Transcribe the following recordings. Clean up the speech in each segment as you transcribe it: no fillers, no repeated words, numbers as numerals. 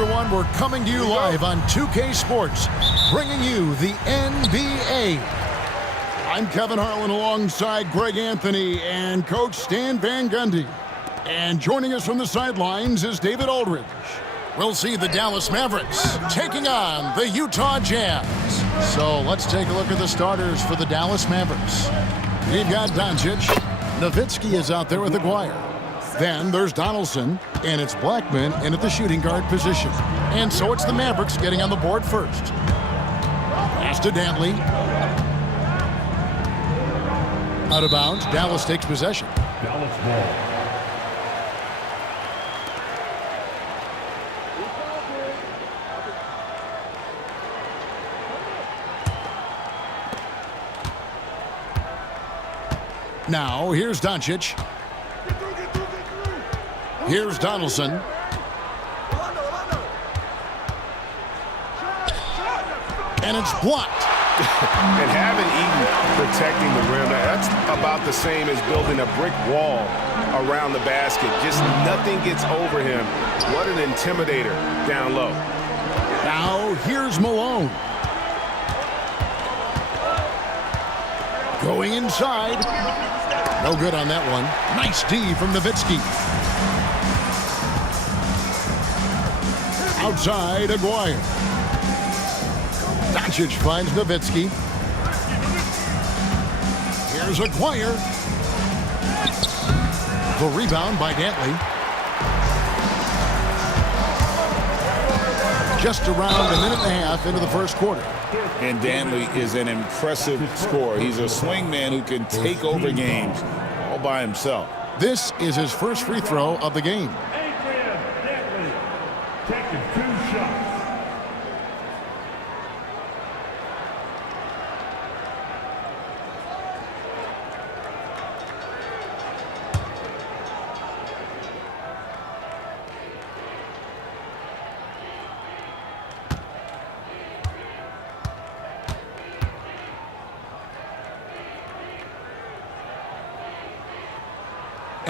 everyone. We're coming to you live on 2K Sports, bringing you the NBA. I'm Kevin Harlan alongside Greg Anthony and Coach Stan Van Gundy. And joining us from the sidelines is David Aldridge. We'll see the Dallas Mavericks taking on the Utah Jazz. So let's take a look at the starters for the Dallas Mavericks. We've got Doncic. Nowitzki is out there with Aguirre. Then there's Donaldson, and it's Blackman in at the shooting guard position. And so it's the Mavericks getting on the board first. Pass to Dantley. Out of bounds, Dallas takes possession. Dallas ball. Now, here's Doncic. Here's Donaldson. And it's blocked. And having Eden protecting the rim, that's about the same as building a brick wall around the basket. Just nothing gets over him. What an intimidator down low. Now, here's Malone. Going inside. No good on that one. Nice D from Nowitzki. Outside, Aguirre. Doncic finds Nowitzki. Here's Aguirre. The rebound by Dantley. Just around a minute and a half into the first quarter. And Dantley is an impressive scorer. He's a swing man who can take over games all by himself. This is his first free throw of the game. Dantley taking 2 shots.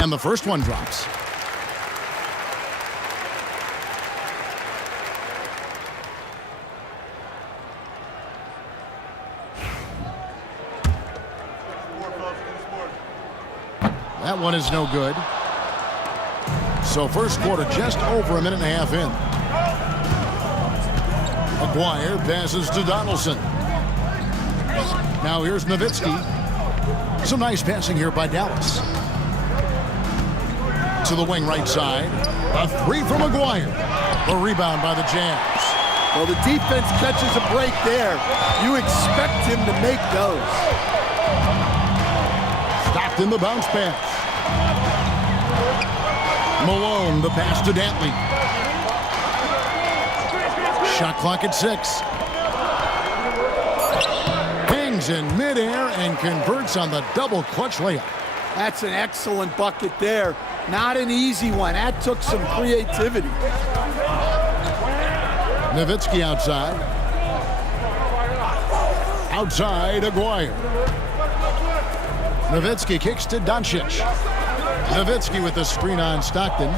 And the first one drops. That one is no good. So first quarter just over a minute and a half in. Aguirre passes to Donaldson. Now here's Nowitzki. Some nice passing here by Dallas. To the wing right side. A three from Aguirre. The rebound by the Jazz. Well, the defense catches a break there. You expect him to make those. Stopped in the bounce pass. Malone, the pass to Dantley. Shot clock at 6. Hangs in midair and converts on the double clutch layup. That's an excellent bucket there. Not an easy one. That took some creativity. Nowitzki outside. Outside, Aguirre. Nowitzki kicks to Doncic. Nowitzki with the screen on Stockton.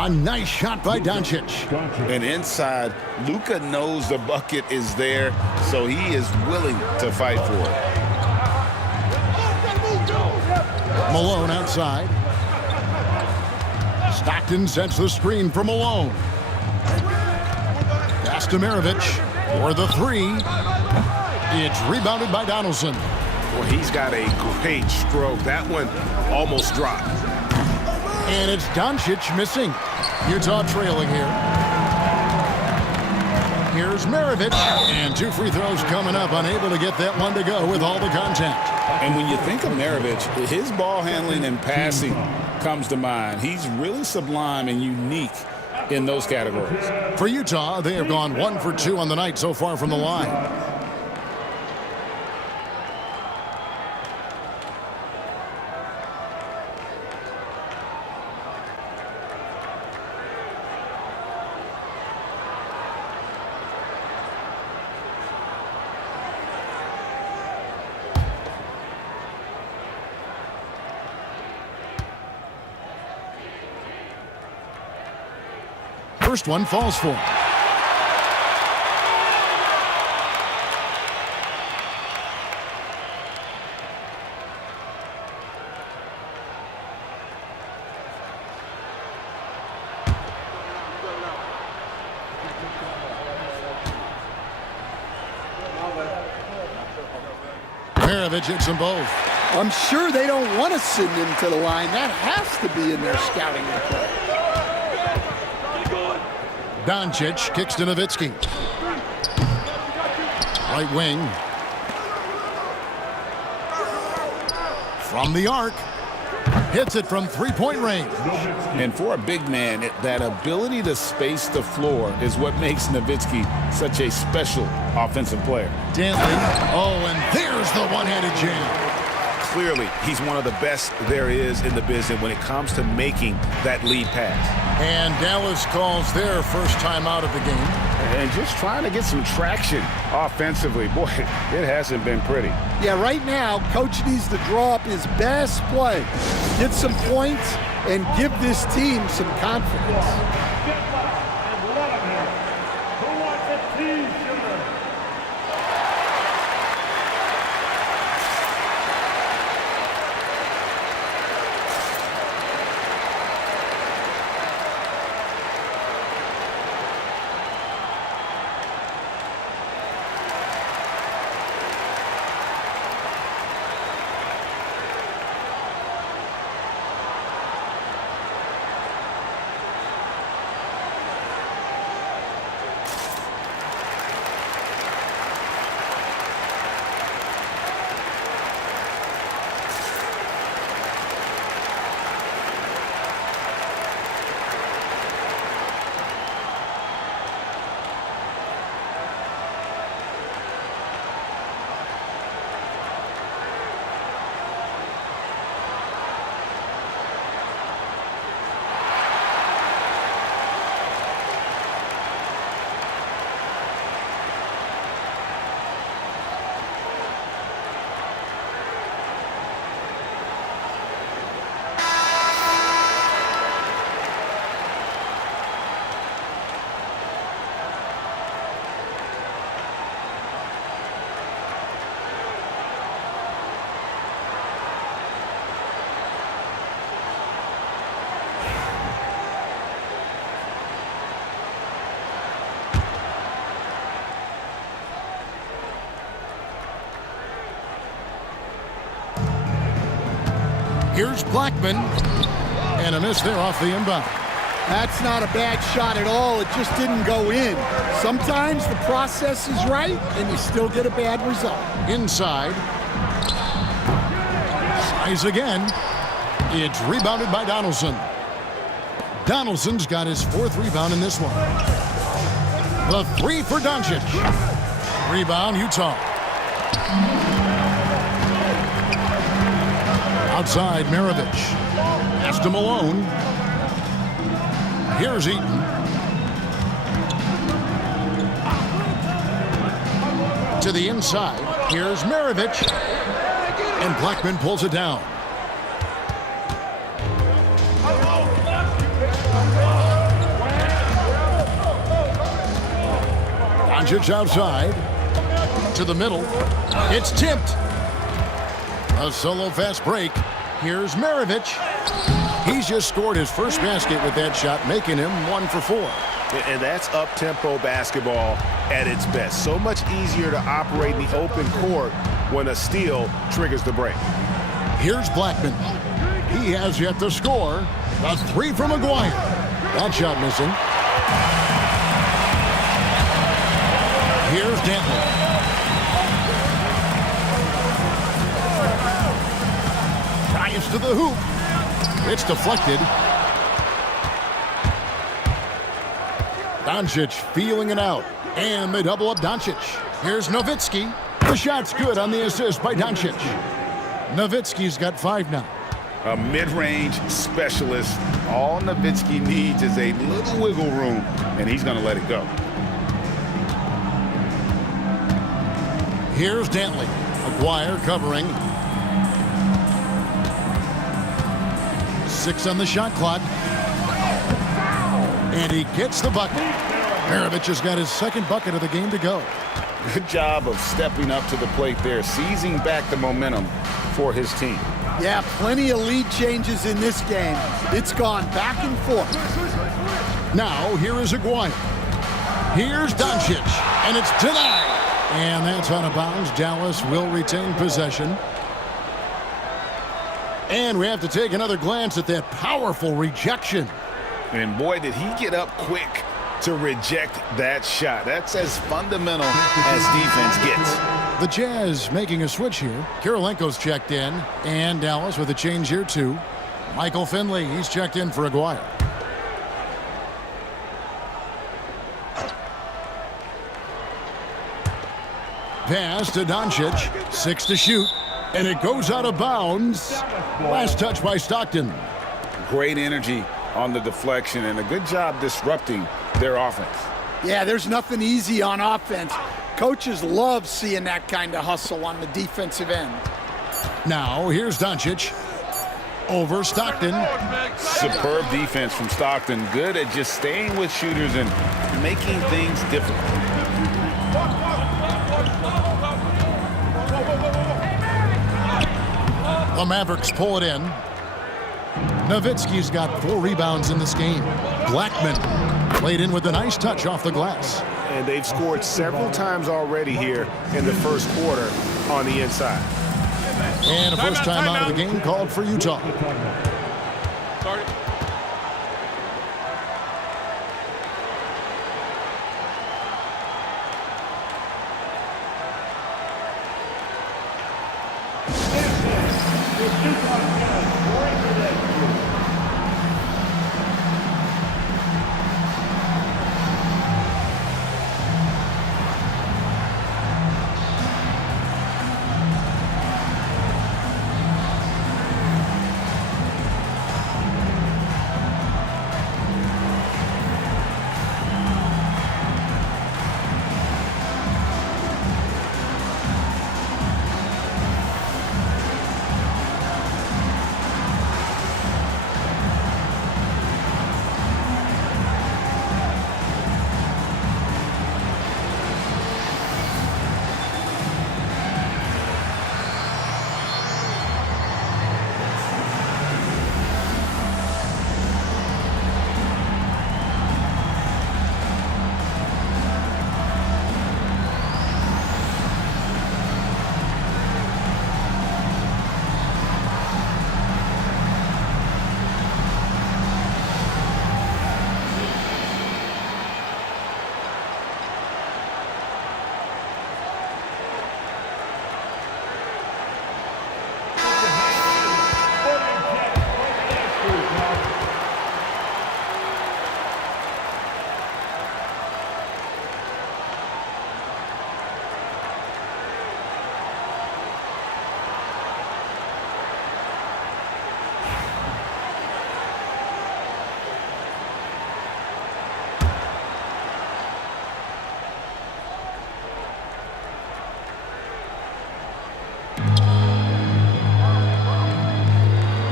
A nice shot by Doncic. And inside, Luka knows the bucket is there, so he is willing to fight for it. Malone outside. Stockton sets the screen for Malone. Pass to Maravich for the 3. It's rebounded by Donaldson. Well, he's got a great stroke. That one almost dropped. And it's Doncic missing. Utah trailing here. Here's Maravich. And 2 free throws coming up. Unable to get that one to go with all the contact. And when you think of Maravich, his ball handling and passing comes to mind. He's really sublime and unique in those categories. For Utah, they have gone 1 for 2 on the night so far from the line. first one falls for him. Maravich hits them both. I'm sure they don't want to send him to the line. That has to be in their scouting report. Doncic kicks to Nowitzki. Right wing. From the arc. Hits it from three-point range. And for a big man, that ability to space the floor is what makes Nowitzki such a special offensive player. Dantley. Oh, and there's the one-handed jam. Clearly, he's one of the best there is in the business when it comes to making that lead pass. And Dallas calls their first time out of the game. And just trying to get some traction offensively. Boy, it hasn't been pretty. Yeah, right now, Coach needs to draw up his best play, get some points, and give this team some confidence. Who wants a T-shirt? Here's Blackman. And a miss there off the inbound. That's not a bad shot at all. It just didn't go in. Sometimes the process is right, and you still get a bad result. Inside. Size again. It's rebounded by Donaldson. Donaldson's got his fourth rebound in this one. The three for Doncic. Rebound, Utah. Outside, Maravich. Pass to Malone. Here's Eaton. To the inside. Here's Maravich. And Blackman pulls it down. Doncic outside. To the middle. It's tipped. A solo fast break. Here's Maravich. He's just scored his first basket with that shot, making him 1 for 4. And that's up-tempo basketball at its best. So much easier to operate in the open court when a steal triggers the break. Here's Blackman. He has yet to score. A three from McGuire. That shot missing. Here's Dantley. Drives to the hoop. It's deflected. Doncic feeling it out. And they double up Doncic. Here's Nowitzki. The shot's good on the assist by Doncic. Nowitzki's got 5 now. A mid-range specialist. All Nowitzki needs is a little wiggle room, and he's going to let it go. Here's Dantley. McGuire covering. 6 on the shot clock. And he gets the bucket. Maravich has got his second bucket of the game to go. Good job of stepping up to the plate there, seizing back the momentum for his team. Yeah, plenty of lead changes in this game. It's gone back and forth. Now, here is Aguirre. Here's Doncic, and it's denied. And that's out of bounds. Dallas will retain possession. And we have to take another glance at that powerful rejection. And boy, did he get up quick to reject that shot. That's as fundamental as defense gets. The Jazz making a switch here. Kirilenko's checked in, and Dallas with a change here too. Michael Finley, he's checked in for Aguirre. Pass to Doncic, 6 to shoot, and it goes out of bounds. Last touch by Stockton. Great energy on the deflection and a good job disrupting their offense. Yeah, there's nothing easy on offense. Coaches love seeing that kind of hustle on the defensive end. Now, here's Doncic. Over Stockton. Superb defense from Stockton. Good at just staying with shooters and making things difficult. The Mavericks pull it in. Nowitzki's got 4 rebounds in this game. Blackman played in with a nice touch off the glass. And they've scored several times already here in the first quarter on the inside. And a first time out of the game called for Utah.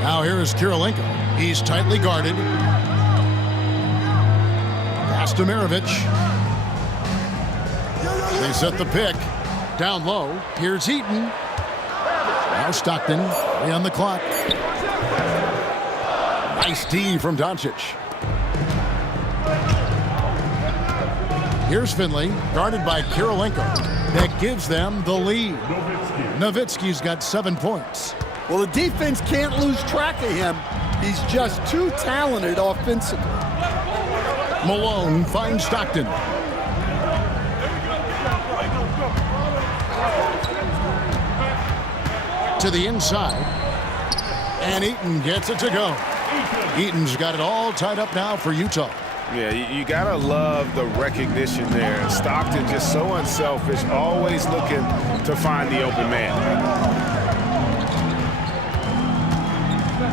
Now here is Kirilenko. He's tightly guarded. Pass to Maravich. They set the pick. Down low. Here's Heaton. Now Stockton. 3 on the clock. Nice D from Doncic. Here's Finley, guarded by Kirilenko. That gives them the lead. Nowitzki's got 7 points. Well, the defense can't lose track of him. He's just too talented offensively. Malone finds Stockton. To the inside. And Eaton gets it to go. Eaton's got it all tied up now for Utah. Yeah, you gotta love the recognition there. Stockton just so unselfish, always looking to find the open man.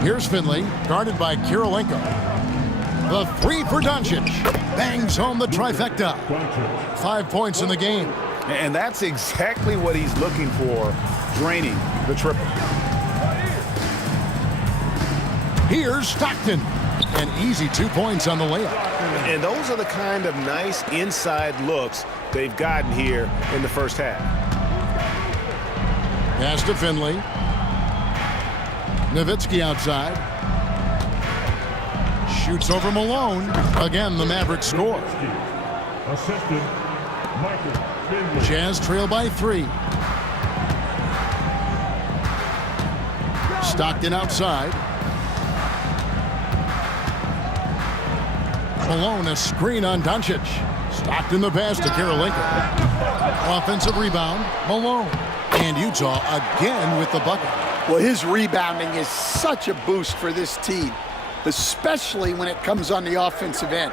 Here's Finley, guarded by Kirilenko. The 3 for Doncic. Bangs home the trifecta. 5 points in the game. And that's exactly what he's looking for, draining the triple. Here's Stockton. An easy 2 points on the layup. And those are the kind of nice inside looks they've gotten here in the first half. Pass to Finley. Nowitzki outside. Shoots over Malone. Again, the Mavericks score. Assistant, Michael Finley. Jazz trail by 3. Stockton outside. Malone, a screen on Doncic. Stockton the pass to Karolinko. Offensive rebound, Malone. And Utah again with the bucket. Well, his rebounding is such a boost for this team, especially when it comes on the offensive end.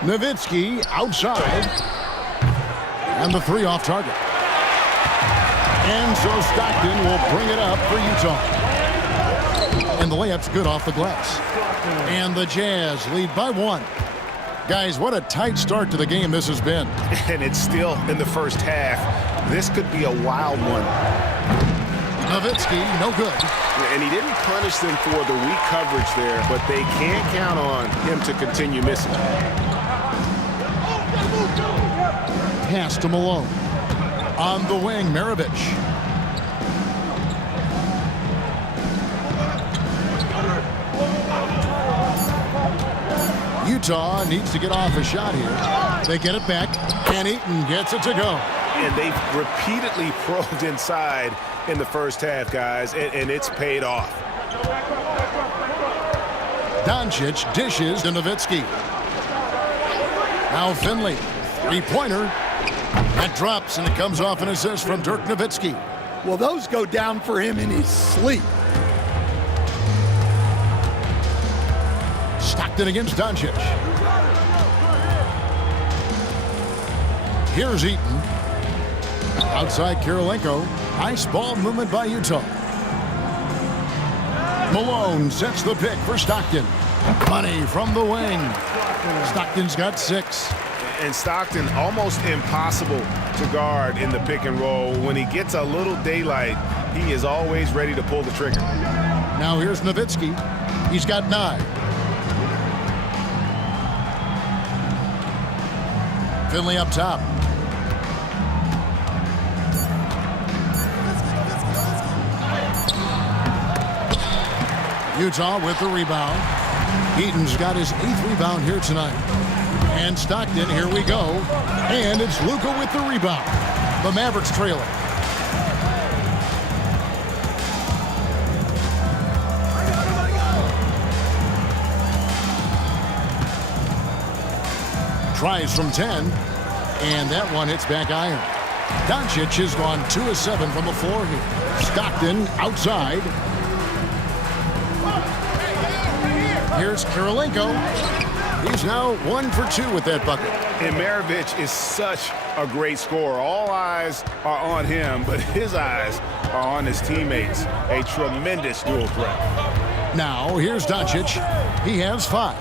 Nowitzki outside. And the 3 off target. And so Stockton will bring it up for Utah. And the layup's good off the glass. And the Jazz lead by 1. Guys, what a tight start to the game this has been. And it's still in the first half. This could be a wild one. Nowitzki, no good. And he didn't punish them for the weak coverage there, but they can't count on him to continue missing. Pass to Malone. On the wing, Maravich. Utah needs to get off a shot here. They get it back, and Eaton gets it to go. And they've repeatedly probed inside in the first half, guys, and it's paid off. Doncic dishes to Nowitzki. Now Finley, 3-pointer. That drops, and it comes off an assist from Dirk Nowitzki. Well, those go down for him in his sleep. Stockton against Doncic. Here's Eaton. Outside Karolinko. Nice ball movement by Utah. Malone sets the pick for Stockton. Money from the wing. Stockton's got 6. And Stockton almost impossible to guard in the pick and roll. When he gets a little daylight, he is always ready to pull the trigger. Now here's Nowitzki. He's got 9. Finley up top. Utah with the rebound. Eaton's got his 8th rebound here tonight. And Stockton, here we go. And it's Luka with the rebound. The Mavericks trailing. Tries from 10. And that one hits back iron. Doncic has gone 2 of 7 from the floor here. Stockton outside. Here's Karolinko. He's now 1 for 2 with that bucket. And Maravich is such a great scorer. All eyes are on him, but his eyes are on his teammates. A tremendous dual threat. Now, here's Doncic. He has 5.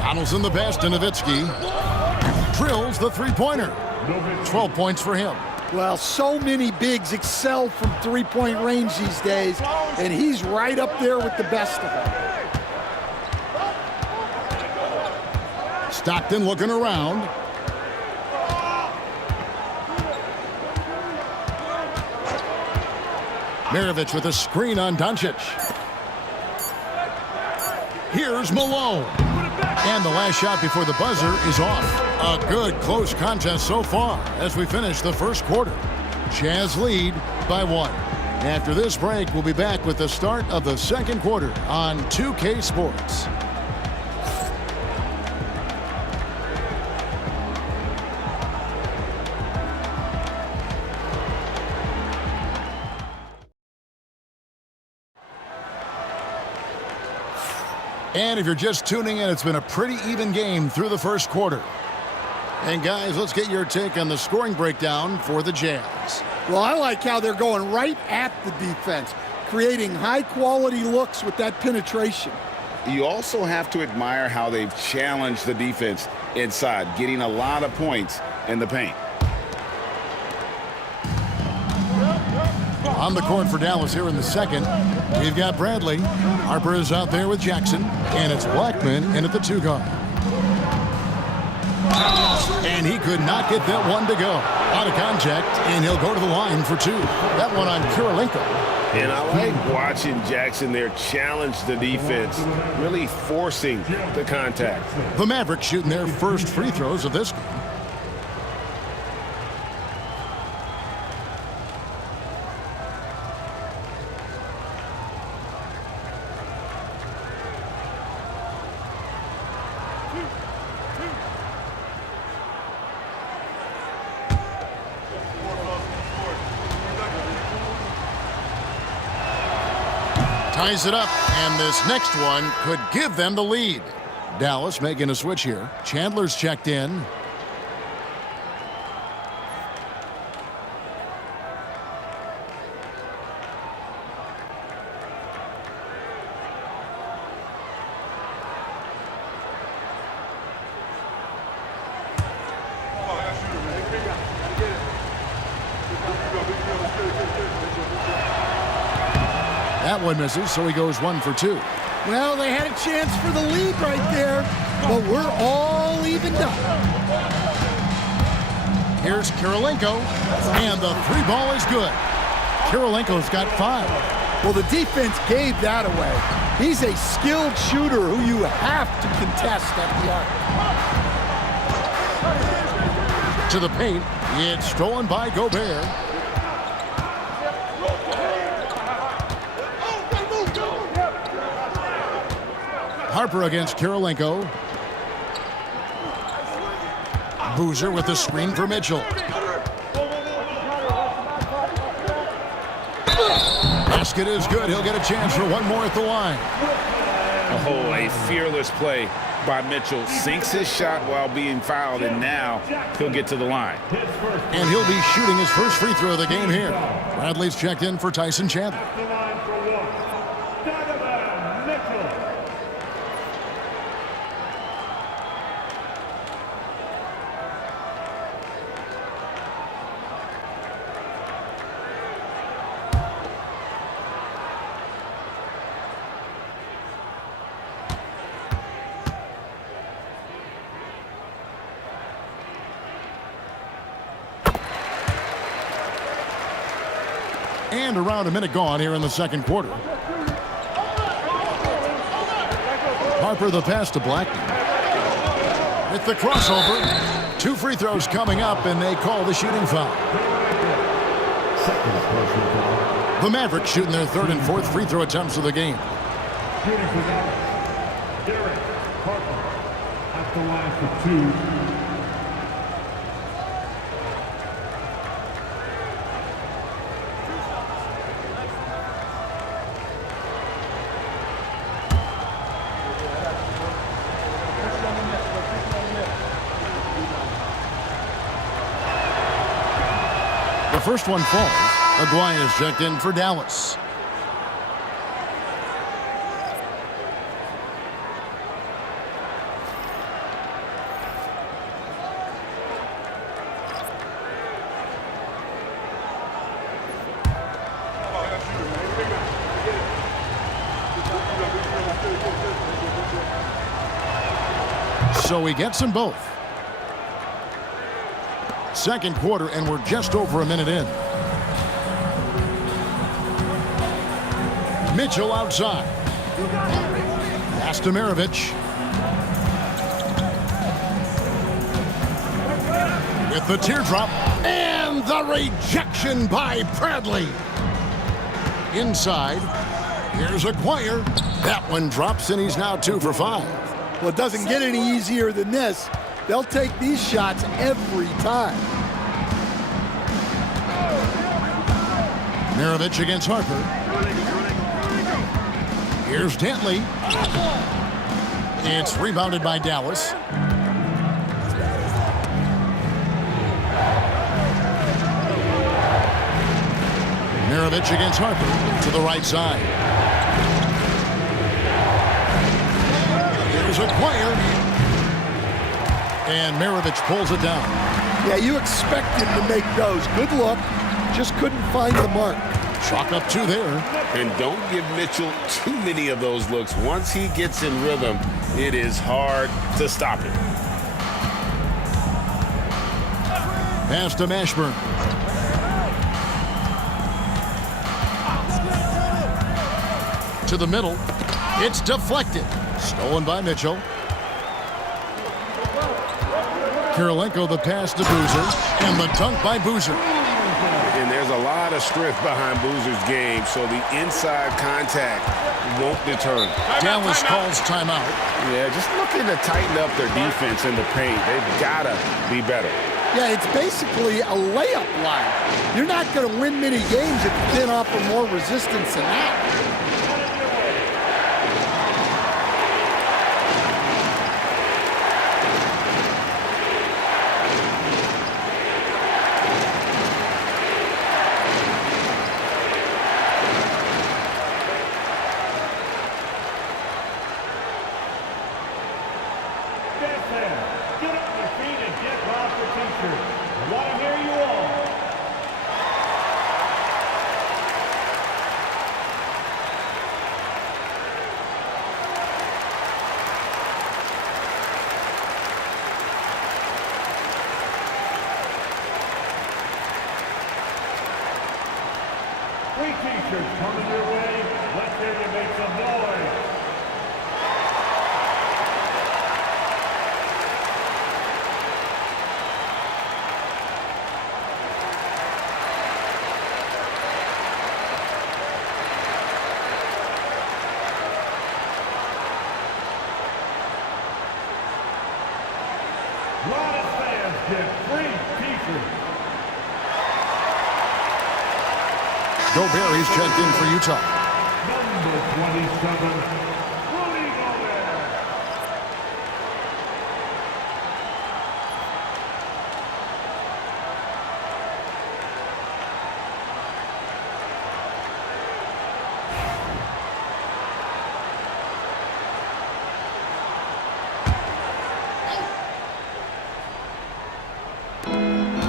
Donaldson the pass to Nowitzki. Drills the 3-pointer. 12 points for him. Well, so many bigs excel from 3-point range these days, and he's right up there with the best of them. Stockton looking around. Maravich with a screen on Doncic. Here's Malone. And the last shot before the buzzer is off. A good close contest so far as we finish the first quarter. Jazz lead by 1. After this break, we'll be back with the start of the second quarter on 2K Sports. And if you're just tuning in, it's been a pretty even game through the first quarter. And guys, let's get your take on the scoring breakdown for the Jazz. Well, I like how they're going right at the defense, creating high-quality looks with that penetration. You also have to admire how they've challenged the defense inside, getting a lot of points in the paint. On the court for Dallas here in the second, we've got Bradley. Harper is out there with Jackson, and it's Blackman in at the 2 guard. And he could not get that one to go. Out of contact, and he'll go to the line for 2. That one on Kirilenko. And I like watching Jackson there challenge the defense, really forcing the contact. The Mavericks shooting their first free throws of this game. Ties it up, and this next one could give them the lead. Dallas making a switch here. Chandler's checked in. That one misses, so he goes 1 for 2. Well, they had a chance for the lead right there, but we're all evened up. Here's Kirilenko, and the 3 ball is good. Kirilenko's got 5. Well, the defense gave that away. He's a skilled shooter who you have to contest at the arc. To the paint, it's stolen by Gobert. Harper against Kirilenko. Boozer with the screen for Mitchell. Basket is good. He'll get a chance for one more at the line. Oh, a fearless play by Mitchell. Sinks his shot while being fouled, and now he'll get to the line. And he'll be shooting his first free throw of the game here. Bradley's checked in for Tyson Chandler. And around a minute gone here in the second quarter. Harper the pass to Blackman. With the crossover. 2 free throws coming up, and they call the shooting foul. The Mavericks shooting their 3rd and 4th free throw attempts of the game. Shooting for Dallas, Derek Harper at the line for 2. The first one falls. Maguire is checked in for Dallas. So he gets them both. Second quarter, and we're just over a minute in. Mitchell outside. Pass to Maravich. With the teardrop, and the rejection by Bradley. Inside, here's Aguirre. That one drops, and he's now 2 for 5. Well, it doesn't get any easier than this. They'll take these shots every time. Maravich against Harper. Here's Dantley. It's rebounded by Dallas. Maravich against Harper to the right side. Here's Aguirre. And Maravich pulls it down. Yeah, you expect him to make those. Good look. Just couldn't find the mark. Chalk up 2 there. And don't give Mitchell too many of those looks. Once he gets in rhythm, it is hard to stop him. Pass to Mashburn. To the middle. It's deflected. Stolen by Mitchell. Kirilenko the pass to Boozer. And the dunk by Boozer. And there's a lot of strength behind Boozer's game, so the inside contact won't deter him. Dallas calls timeout. Yeah, just looking to tighten up their defense in the paint. They've got to be better. Yeah, it's basically a layup line. You're not going to win many games if you can't offer more resistance than that. Free t-shirts coming your way. Let's hear you make some noise. Lot of fans get free t-shirts. Gobert is checked in for Utah. Number 27, Rudy Gobert.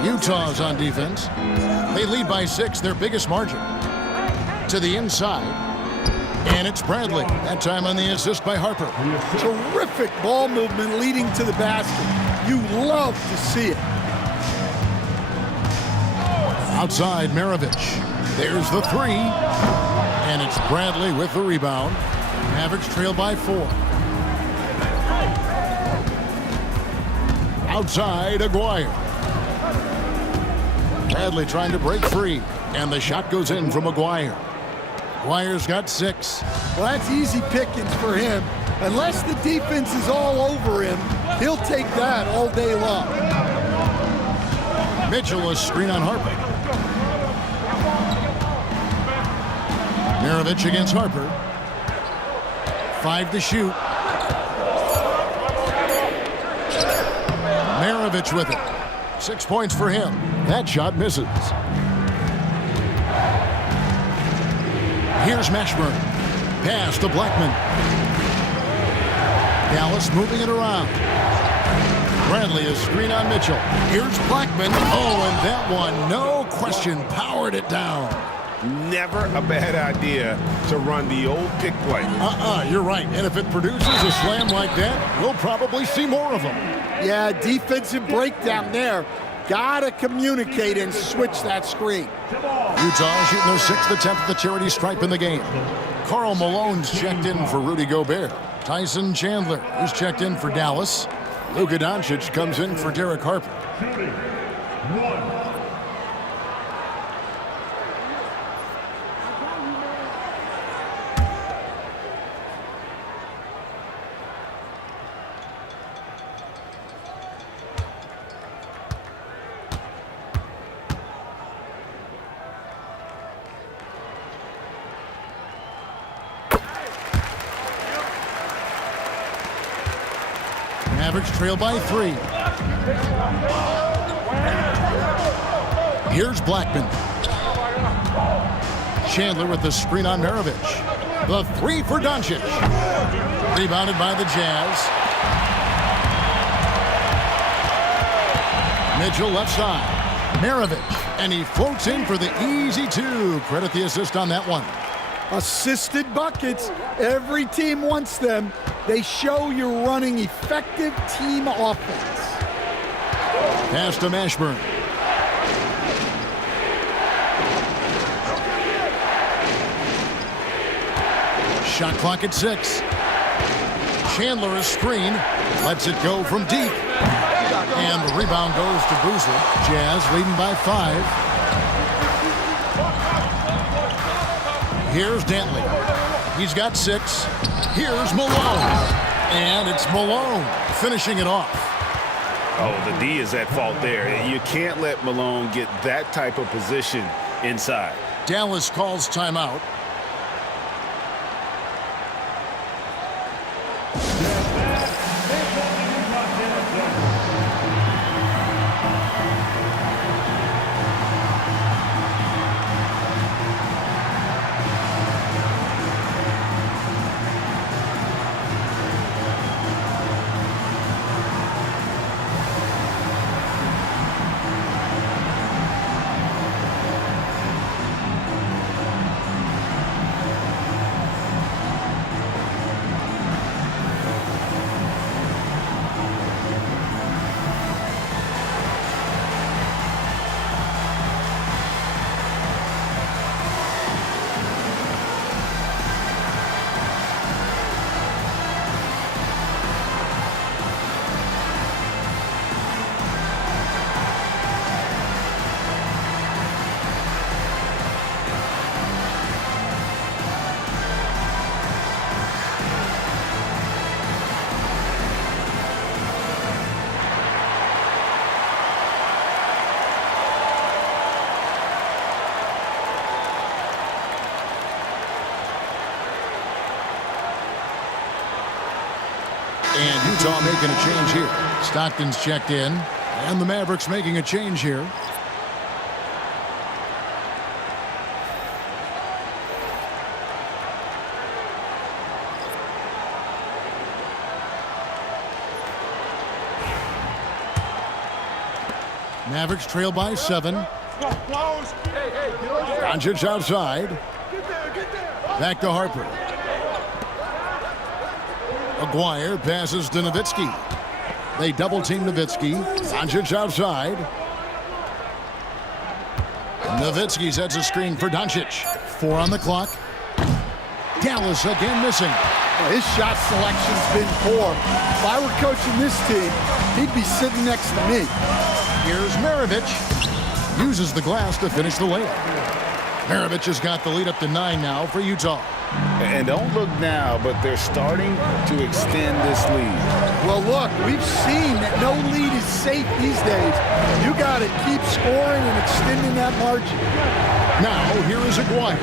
Utah's on defense. They lead by 6, their biggest margin. To the inside. And it's Bradley. That time on the assist by Harper. Terrific ball movement leading to the basket. You love to see it. Outside Maravich. There's the 3. And it's Bradley with the rebound. Mavericks trail by 4. Outside Aguirre. Bradley trying to break free. And the shot goes in from Aguirre. Aguirre's got 6. Well, that's easy pickings for him. Unless the defense is all over him, he'll take that all day long. Mitchell a screen on Harper. Maravich against Harper. 5 to shoot. Maravich with it. 6 points for him. That shot misses. Here's Mashburn. Pass to Blackman. Dallas moving it around. Bradley is screen on Mitchell. Here's Blackman. Oh, and that one, no question, powered it down. Never a bad idea to run the old pick play. You're right. And if it produces a slam like that, we'll probably see more of them. Yeah, defensive breakdown there. Gotta communicate and switch that screen. Utah shooting their 6th attempt at the charity stripe in the game. Karl Malone's checked in for Rudy Gobert. Tyson Chandler is checked in for Dallas. Luka Doncic comes in for Derek Harper. Shooting. 1. Mavericks trail by 3. Here's Blackman. Chandler with the screen on Maravich. The 3 for Doncic. Rebounded by the Jazz. Mitchell left side. Maravich, and he floats in for the easy two. Credit the assist on that one. Assisted buckets. Every team wants them. They show you're running effective team offense. Pass to Mashburn. Shot clock at 6. Chandler a screen. Lets it go from deep. And the rebound goes to Boozer. Jazz leading by 5. Here's Dantley. He's got 6. Here's Malone. And it's Malone finishing it off. Oh, the D is at fault there. You can't let Malone get that type of position inside. Dallas calls timeout. And Utah making a change here. Stockton's checked in. And the Mavericks making a change here. Mavericks trail by 7. Doncic outside. Back to Harper. Aguirre passes to Nowitzki. They double-team Nowitzki. Doncic outside. Nowitzki sets a screen for Doncic. 4 on the clock. Dallas again missing. Well, his shot selection's been poor. If I were coaching this team, he'd be sitting next to me. Here's Maravich. Uses the glass to finish the layup. Maravich has got the lead up to 9 now for Utah. And don't look now, but they're starting to extend this lead. Well, look, we've seen that no lead is safe these days. You got to keep scoring and extending that margin. Now, here is Aguirre.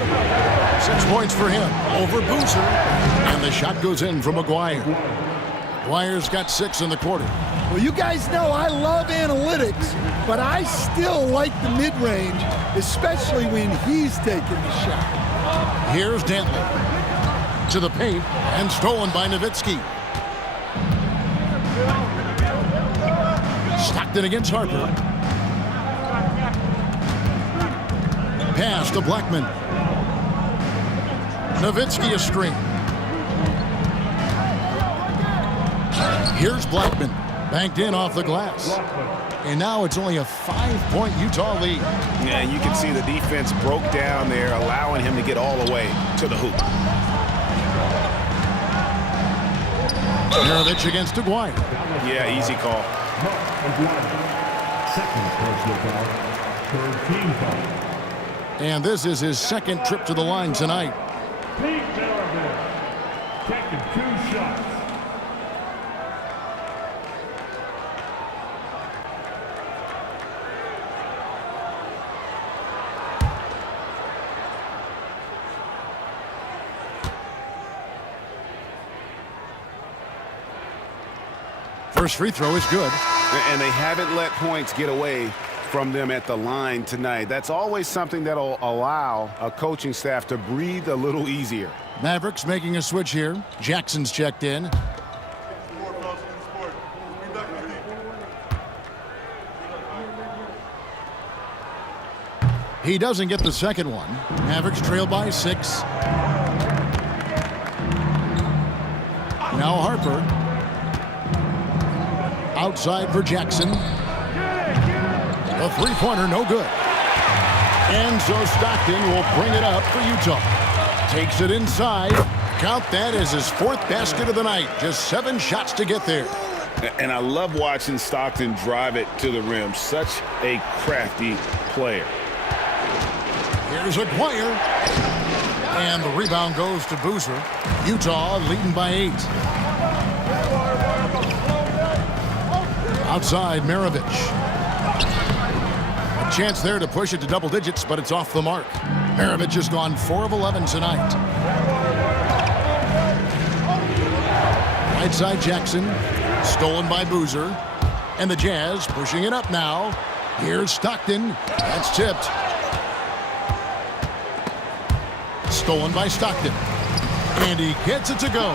6 points for him over Boozer. And the shot goes in from Aguirre. Aguirre's got 6 in the quarter. Well, you guys know I love analytics, but I still like the mid-range, especially when he's taking the shot. Here's Dantley. To the paint and stolen by Nowitzki. Stockton against Harper. Pass to Blackman. Nowitzki a screen. Here's Blackman. Banked in off the glass. And now it's only a 5-point Utah lead. Yeah, you can see the defense broke down there, allowing him to get all the way to the hoop. Maravich against Aguirre. Yeah, easy call. Second personal foul, third team foul. And this is his 2nd trip to the line tonight. Pete Maravich taking 2 shots. First free throw is good. And they haven't let points get away from them at the line tonight. That's always something that'll allow a coaching staff to breathe a little easier. Mavericks making a switch here. Jackson's checked in. He doesn't get the second one. Mavericks trail by 6. Now Harper. Outside for Jackson. The three-pointer, no good. And so Stockton will bring it up for Utah. Takes it inside. Count that as his 4th basket of the night. Just 7 shots to get there. And I love watching Stockton drive it to the rim. Such a crafty player. Here's Aguirre. And the rebound goes to Boozer. Utah leading by 8. Outside, Maravich. A chance there to push it to double digits, but it's off the mark. Maravich has gone 4 of 11 tonight. Right side, Jackson. Stolen by Boozer. And the Jazz pushing it up now. Here's Stockton. That's tipped. Stolen by Stockton. And he gets it to go.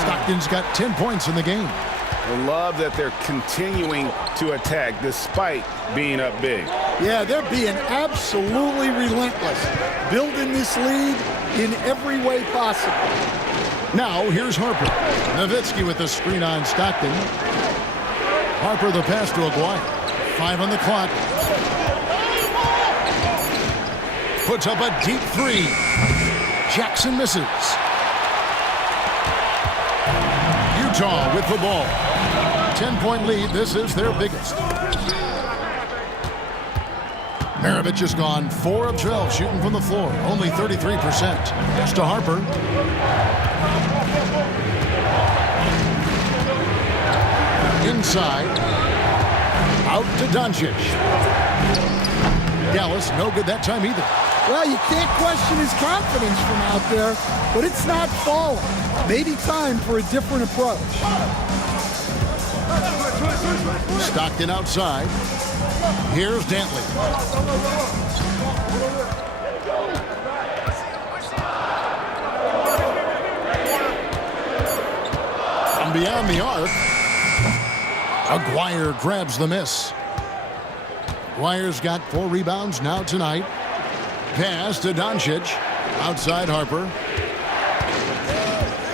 Stockton's got 10 points in the game. I love that they're continuing to attack despite being up big. Yeah, they're being absolutely relentless. Building this lead in every way possible. Now, here's Harper. Nowitzki with the screen on Stockton. Harper the pass to Aguirre. 5 on the clock. Puts up a deep 3. Jackson misses. Utah with the ball. 10-point lead. This is their biggest. Maravich has gone 4 of 12 shooting from the floor. Only 33%. Pass to Harper. Inside. Out to Doncic. Dallas, no good that time either. Well, you can't question his confidence from out there, but it's not falling. Maybe time for a different approach. Stockton outside. Here's Dantley. From beyond the arc, Aguirre grabs the miss. Aguirre's got 4 rebounds now tonight. Pass to Doncic. Outside Harper.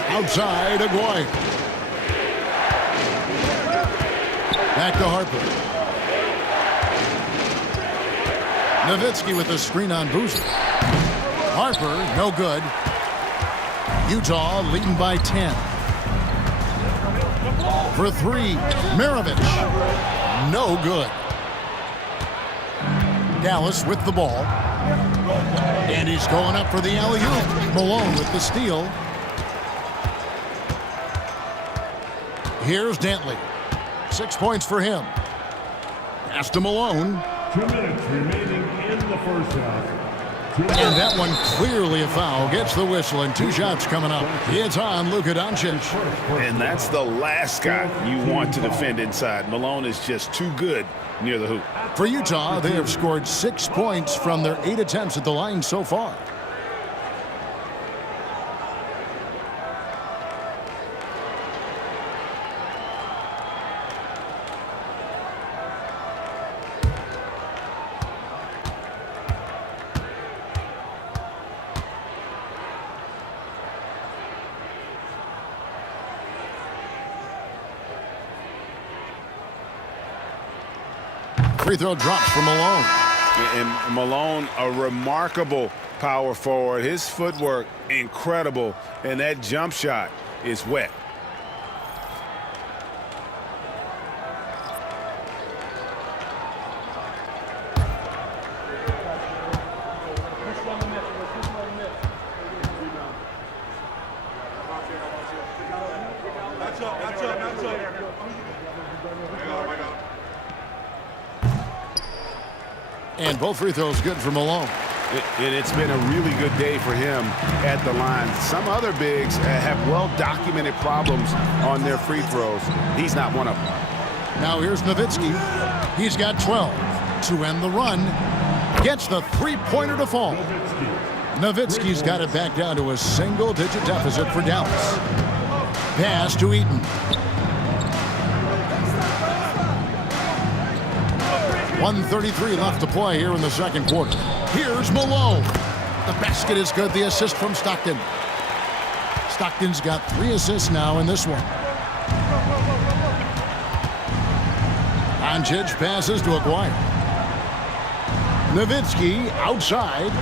Outside Aguirre. Back to Harper. Nowitzki with the screen on Boozer. Harper, no good. Utah leading by 10. For 3, Maravich. No good. Dallas with the ball. And he's going up for the alley-oop. Malone with the steal. Here's Dantley. 6 points for him. Pass to Malone. 2 minutes remaining in the first half. And that one clearly a foul. Gets the whistle and 2 shots coming up. It's on Luka Doncic. And that's the last guy you want to defend inside. Malone is just too good near the hoop. For Utah, they have scored 6 points from their 8 attempts at the line so far. Free throw drops for Malone. And Malone, a remarkable power forward. His footwork, incredible. And that jump shot is wet. And both free throws good for Malone. And it's been a really good day for him at the line. Some other bigs have well-documented problems on their free throws. He's not one of them. Now here's Nowitzki. He's got 12 to end the run. Gets the three-pointer to fall. Nowitzki's got it back down to a single-digit deficit for Dallas. Pass to Eaton. .133 left to play here in the second quarter. Here's Malone. The basket is good. The assist from Stockton. Stockton's got 3 assists now in this one. Doncic passes to Aguirre. Nowitzki outside.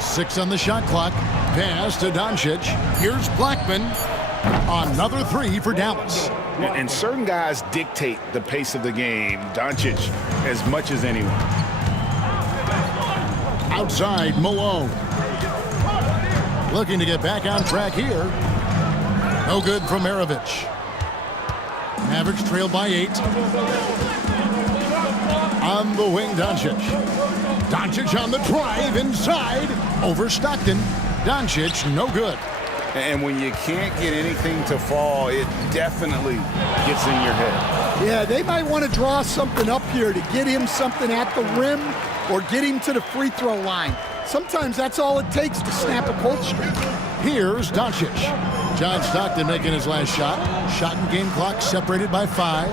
Six on the shot clock. Pass to Doncic. Here's Blackman. Another 3 for Dallas. And certain guys dictate the pace of the game. Doncic as much as anyone. Outside, Malone. Looking to get back on track here. No good from Maravich. Mavericks trail by 8. On the wing, Doncic. Doncic on the drive inside. Over Stockton. Doncic, no good. And when you can't get anything to fall, it definitely gets in your head. Yeah, they might want to draw something up here to get him something at the rim or get him to the free throw line. Sometimes that's all it takes to snap a cold streak. Here's Doncic. John Stockton making his last shot. Shot and game clock separated by 5.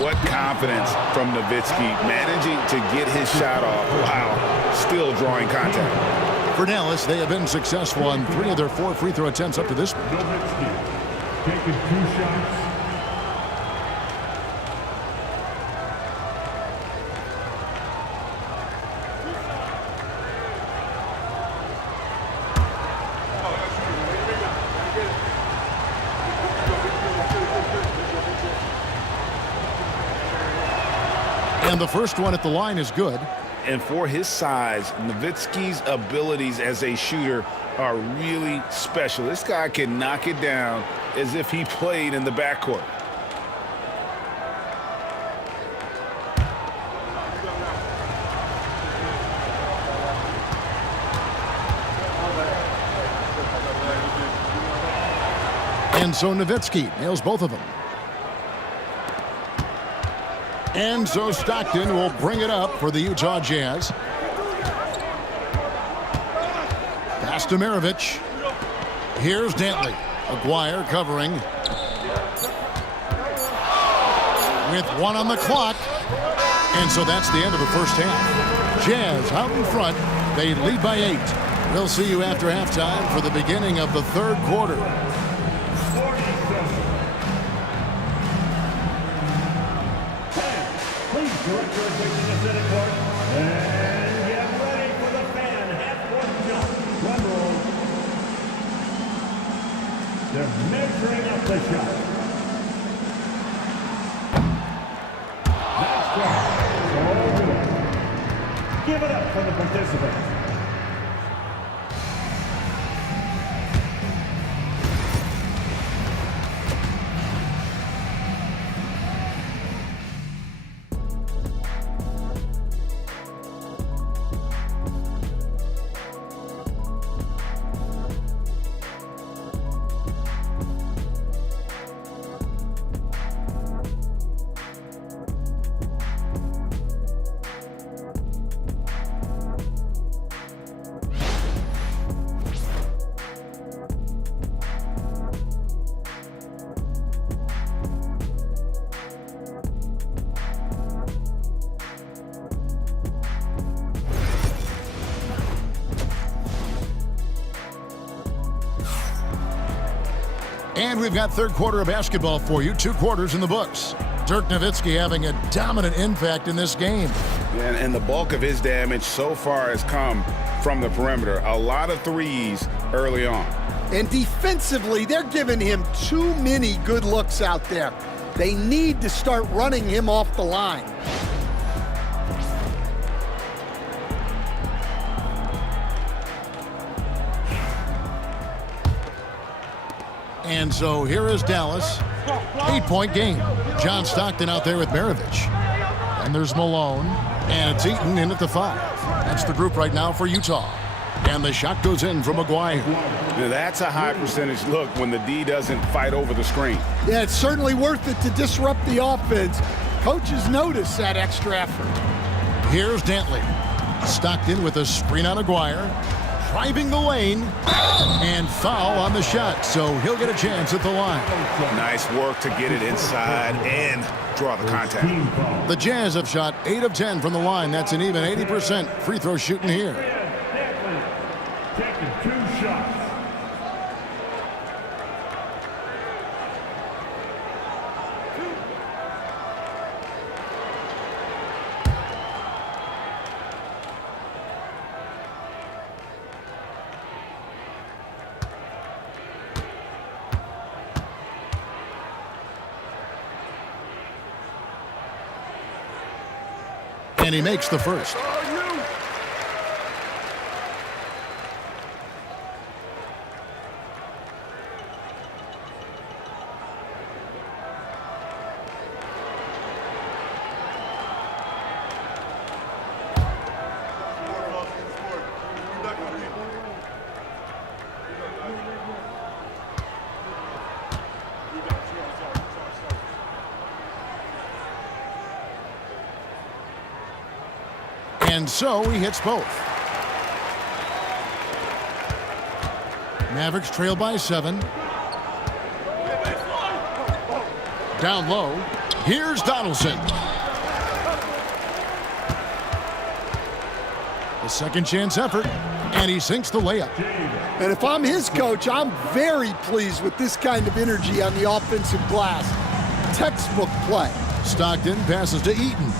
What confidence from Nowitzki, managing to get his shot off while still drawing contact. For Dallas, they have been successful on 3 of their 4 free throw attempts up to this point. Nowitzki taking 2 shots. And the first one at the line is good. And for his size, Nowitzki's abilities as a shooter are really special. This guy can knock it down as if he played in the backcourt. And so Nowitzki nails both of them. And so Stockton will bring it up for the Utah Jazz. Pass to Maravich. Here's Dantley. Aguirre covering. With 1 on the clock. And so that's the end of the first half. Jazz out in front. They lead by 8. We'll see you after halftime for the beginning of the third quarter. Direct your attention to center court. And get ready for the fan half-court jump. Drum roll. They're measuring up the shot. That's right. So good. Give it up for the participants. And we've got third quarter of basketball for you. 2 quarters in the books. Dirk Nowitzki having a dominant impact in this game. And the bulk of his damage so far has come from the perimeter. A lot of threes early on. And defensively, they're giving him too many good looks out there. They need to start running him off the line. And so here is Dallas. 8-point game. John Stockton out there with Maravich. And there's Malone. And it's Eaton in at the 5. That's the group right now for Utah. And the shot goes in from Aguirre. Now that's a high percentage look when the D doesn't fight over the screen. Yeah, it's certainly worth it to disrupt the offense. Coaches notice that extra effort. Here's Dantley. Stockton with a screen on Aguirre. driving the lane, and foul on the shot, so he'll get a chance at the line. Nice work to get it inside and draw the contact. The Jazz have shot 8 of 10 from the line. That's an even 80% free throw shooting here. Taking 2 shots. And he makes the first. And so he hits both. Mavericks trail by 7. Down low. Here's Donaldson. The second chance effort, and he sinks the layup. And if I'm his coach, I'm very pleased with this kind of energy on the offensive glass. Textbook play. Stockton passes to Eaton.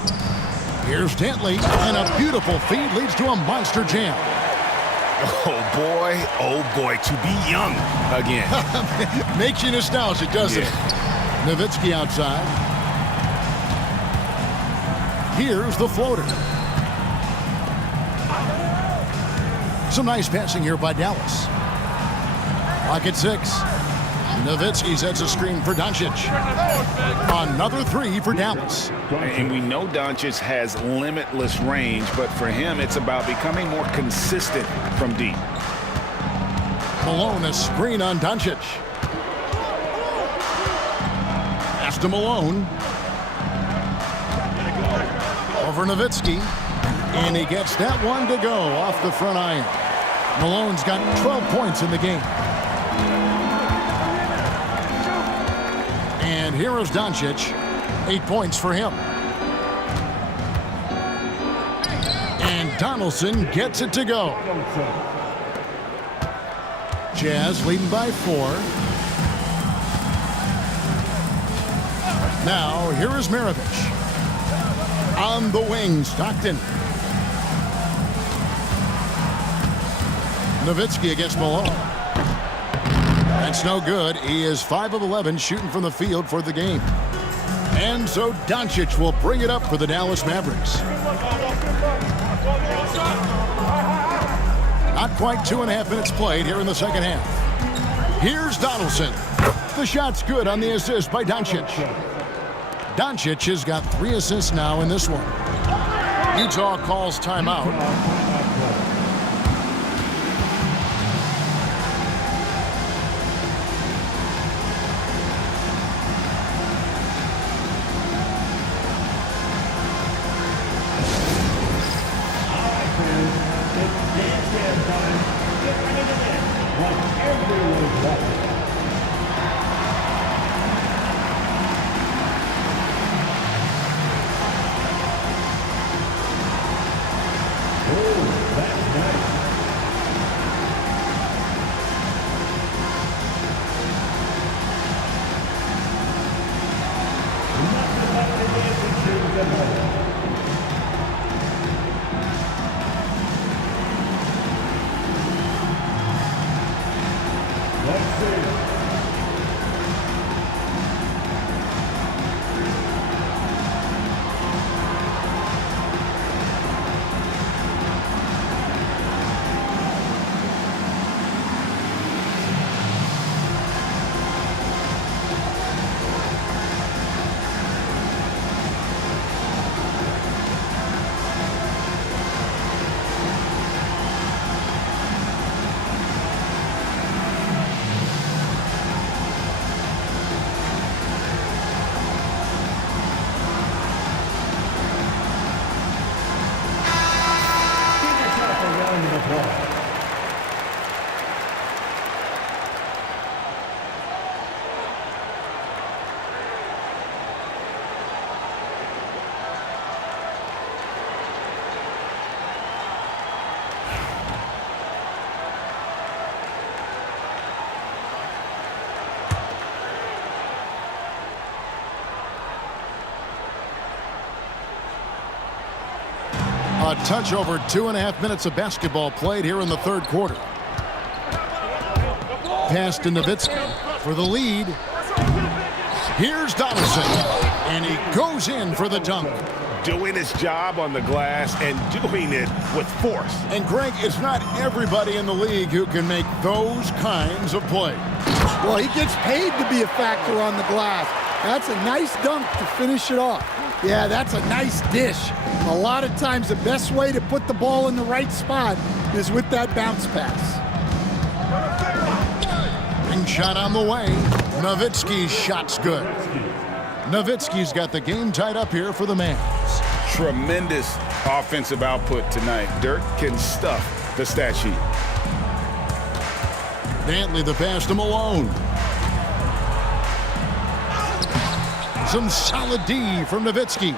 Here's Dantley, and a beautiful feed leads to a monster jam. Oh boy, to be young again. Makes you nostalgic, doesn't it? Nowitzki outside. Here's the floater. Some nice passing here by Dallas. Clock at 6. Nowitzki sets a screen for Doncic. Another 3 for Dallas. And we know Doncic has limitless range, but for him, it's about becoming more consistent from deep. Malone, a screen on Doncic. Pass to Malone. Over Nowitzki. And he gets that one to go off the front iron. Malone's got 12 points in the game. And here is Doncic. 8 points for him. And Donaldson gets it to go. Jazz leading by 4. Now, here is Maravich. On the wing, Stockton. Nowitzki against Malone. That's no good. He is 5 of 11 shooting from the field for the game. And so Doncic will bring it up for the Dallas Mavericks. Not quite 2.5 minutes played here in the second half. Here's Donaldson. The shot's good on the assist by Doncic. Doncic has got 3 assists now in this one. Utah calls timeout. A touch over 2.5 minutes of basketball played here in the third quarter. Pass to Nowitzki for the lead. Here's Donaldson, and he goes in for the dunk. Doing his job on the glass and doing it with force. And Greg, it's not everybody in the league who can make those kinds of plays. Well, he gets paid to be a factor on the glass. That's a nice dunk to finish it off. Yeah, that's a nice dish. A lot of times the best way to put the ball in the right spot is with that bounce pass. Ring shot on the way. Nowitzki's shot's good. Nowitzki's got the game tied up here for the Mavs. Tremendous offensive output tonight. Dirk can stuff the stat sheet. Dantley the pass to Malone. Some solid D from Nowitzki.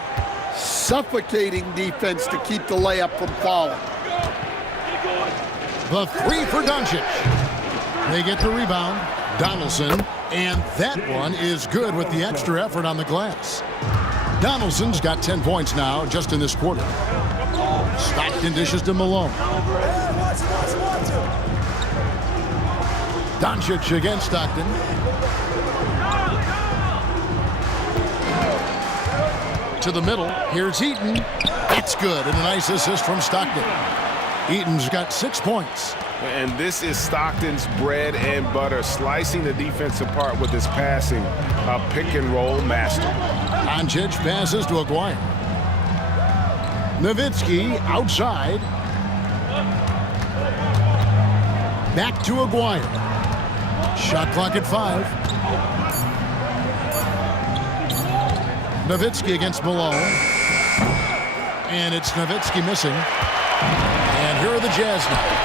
Suffocating defense to keep the layup from falling. The three for Doncic. They get the rebound. Donaldson. And that one is good with the extra effort on the glass. Donaldson's got 10 points now just in this quarter. Stockton dishes to Malone. Doncic against Stockton. To the middle. Here's Eaton. That's good. And a nice assist from Stockton. Eaton's got 6 points. And this is Stockton's bread and butter, slicing the defense apart with his passing. A pick-and-roll master. Doncic passes to Aguirre. Nowitzki outside. Back to Aguirre. Shot clock at 5. Nowitzki against Malone. And it's Nowitzki missing. And here are the Jazz now.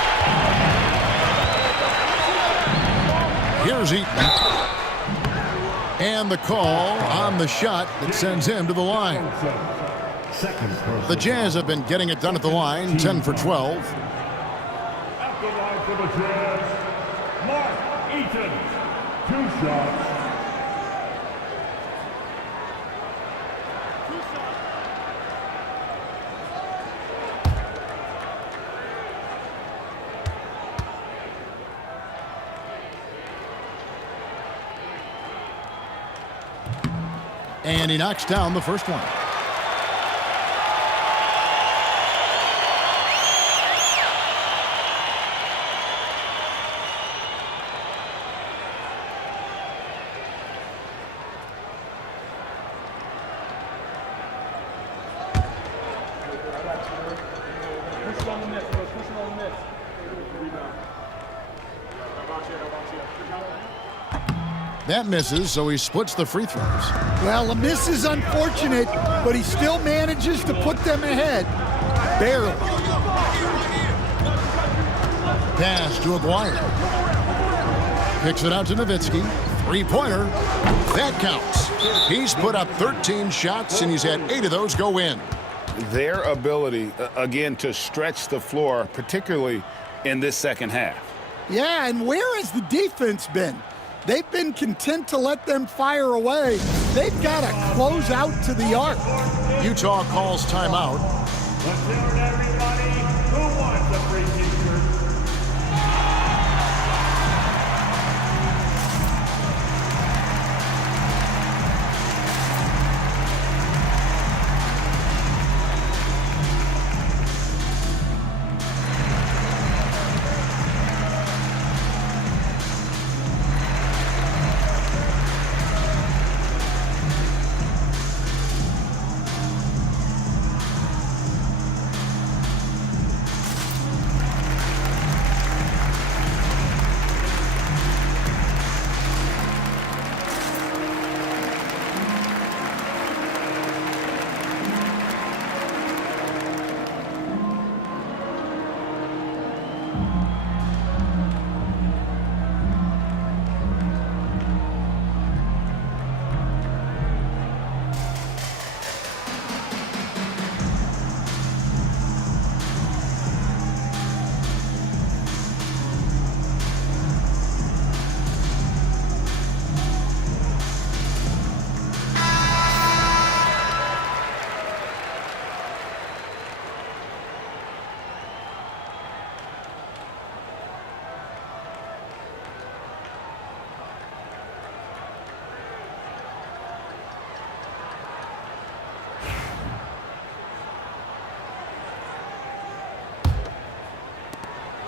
Here's Eaton. And the call on the shot that sends him to the line. The Jazz have been getting it done at the line, 10 for 12. At the line for the Jazz, Mark Eaton, 2 shots. And he knocks down the first one. That misses, so he splits the free throws. Well, the miss is unfortunate, but he still manages to put them ahead. Barely. Pass to Aguirre. Picks it out to Nowitzki. Three-pointer. That counts. He's put up 13 shots, and he's had 8 of those go in. Their ability, again, to stretch the floor, particularly in this second half. Yeah, and where has the defense been? They've been content to let them fire away. They've got to close out to the arc. Utah calls timeout. Let's hear it, everybody. Who wants a free t-shirt?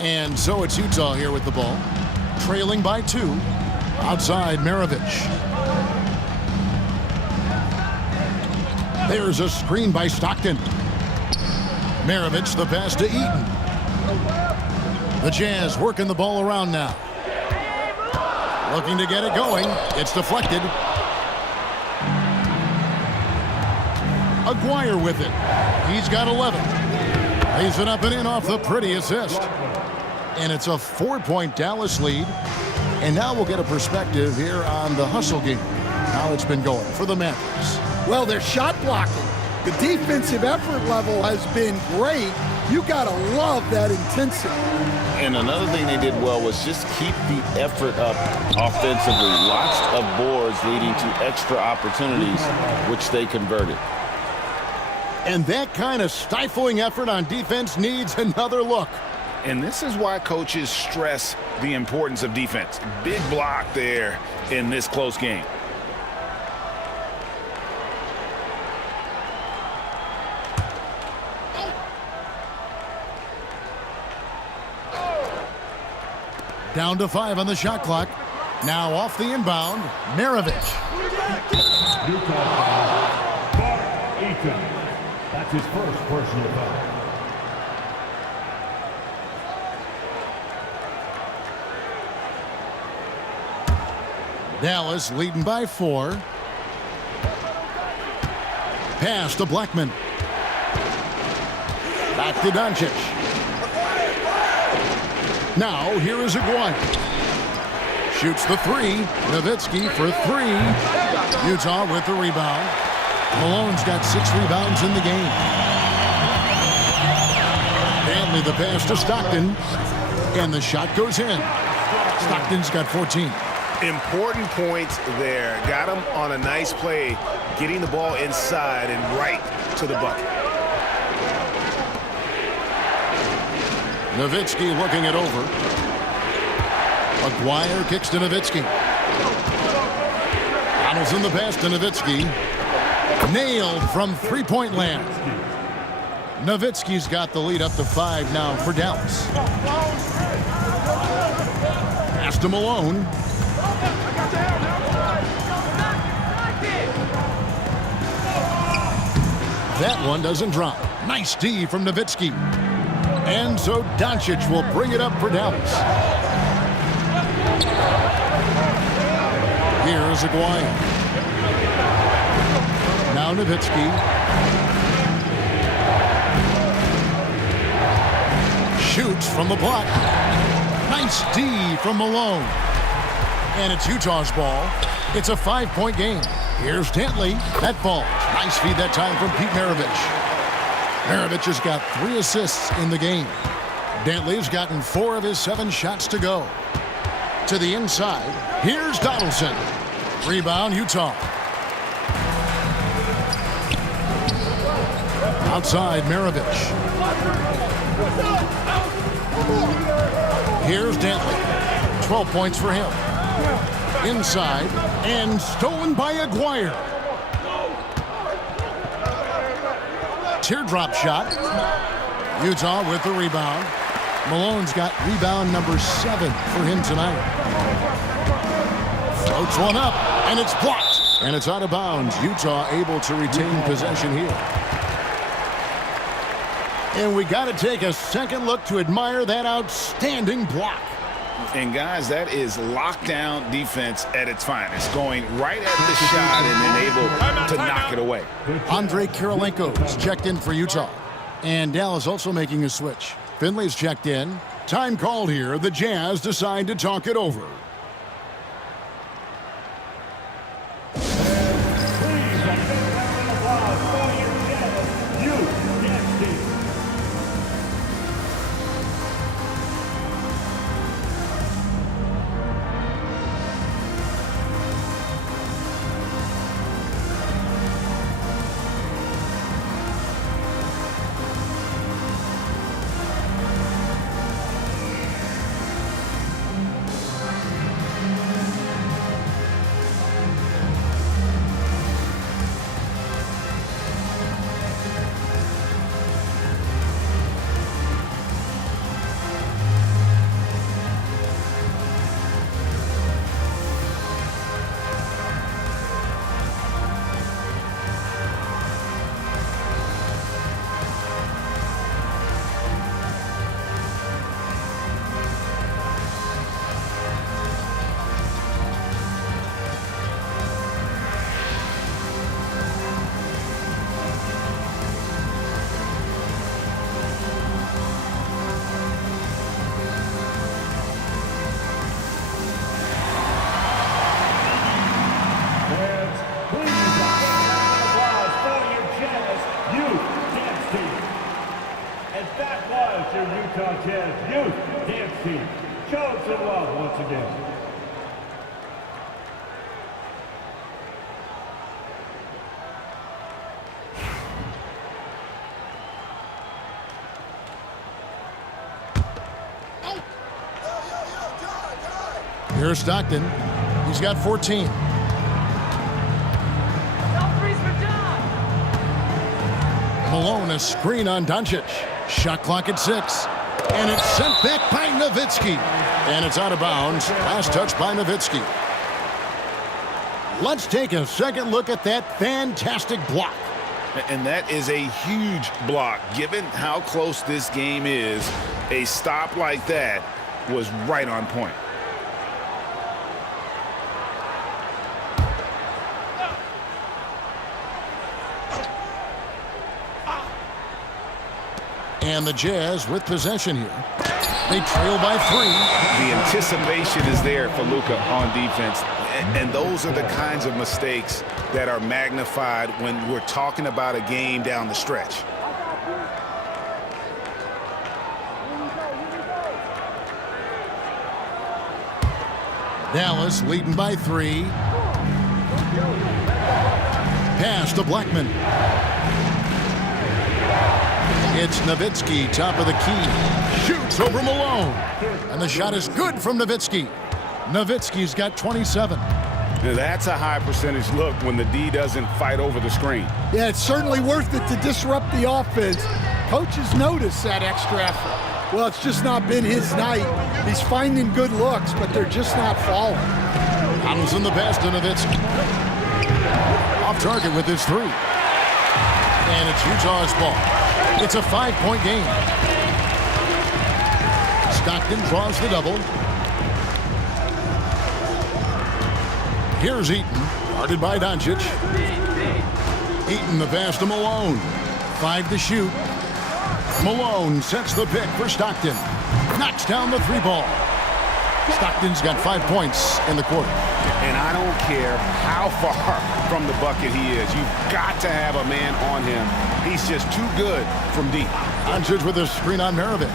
And so it's Utah here with the ball. Trailing by 2. Outside Maravich. There's a screen by Stockton. Maravich the pass to Eaton. The Jazz working the ball around now. Looking to get it going. It's deflected. Aguirre with it. He's got 11. Lays it up and in off the pretty assist. And it's a 4-point Dallas lead. And now we'll get a perspective here on the hustle game. How it's been going for the Mavericks. Well, they're shot blocking. The defensive effort level has been great. You got to love that intensity. And another thing they did well was just keep the effort up offensively. Lots of boards leading to extra opportunities, which they converted. And that kind of stifling effort on defense needs another look. And this is why coaches stress the importance of defense. Big block there in this close game. Down to 5 on the shot clock. Now off the inbound, Maravich. That's his first personal foul. Dallas leading by 4. Pass to Blackman. Back to Doncic. Now, here is Aguirre. Shoots the 3. Nowitzki for 3. Utah with the rebound. Malone's got 6 rebounds in the game. Dantley the pass to Stockton. And the shot goes in. Stockton's got 14. Important points there. Got him on a nice play, getting the ball inside and right to the bucket. Nowitzki looking it over. Aguirre kicks to Nowitzki. Donaldson the pass to Nowitzki. Nailed from three-point land. Nowitzki's got the lead up to 5 now for Dallas. Pass to Malone. That one doesn't drop. Nice D from Nowitzki. And so Doncic will bring it up for Dallas. Here's Aguirre. Now Nowitzki. Shoots from the block. Nice D from Malone. And it's Utah's ball. It's a 5-point game. Here's Dantley. That ball. Nice feed that time from Pete Maravich. Maravich has got 3 assists in the game. Dantley's gotten 4 of his 7 shots to go. To the inside, here's Donaldson. Rebound, Utah. Outside, Maravich. Here's Dantley. 12 points for him. Inside, and stolen by Aguirre. Teardrop shot. Utah with the rebound. Malone's got rebound number 7 for him tonight. Floats one up, and it's blocked. And it's out of bounds. Utah able to retain possession here. And we got to take a second look to admire that outstanding block. And guys, that is lockdown defense at its finest. Going right at the shot and then able to knock it away. Andre Kirilenko's checked in for Utah. And Dallas also making a switch. Finley's checked in. Time called here. The Jazz decide to talk it over. was your Utah Jazz Youth Dance Team. Show some love once again. Here's Stockton. He's got 14. Malone, a screen on Doncic. Shot clock at 6. And it's sent back by Nowitzki. And it's out of bounds. Last touch by Nowitzki. Let's take a second look at that fantastic block. And that is a huge block. Given how close this game is, a stop like that was right on point. And the Jazz with possession here. They trail by 3. The anticipation is there for Luka on defense. And those are the kinds of mistakes that are magnified when we're talking about a game down the stretch. Dallas leading by 3. Pass to Blackman. It's Nowitzki, top of the key. Shoots over Malone. And the shot is good from Nowitzki. Nowitzki's got 27. That's a high percentage look when the D doesn't fight over the screen. Yeah, it's certainly worth it to disrupt the offense. Coaches notice that extra effort. Well, it's just not been his night. He's finding good looks, but they're just not falling. Donaldson the pass to Nowitzki. Off target with his 3. And it's Utah's ball. It's a 5-point game. Stockton draws the double. Here's Eaton, guarded by Doncic. Eaton the pass to Malone. 5 to shoot. Malone sets the pick for Stockton. Knocks down the 3 ball. Stockton's got 5 points in the quarter. And I don't care how far from the bucket he is. You've got to have a man on him. He's just too good from deep. Doncic with a screen on Maravich.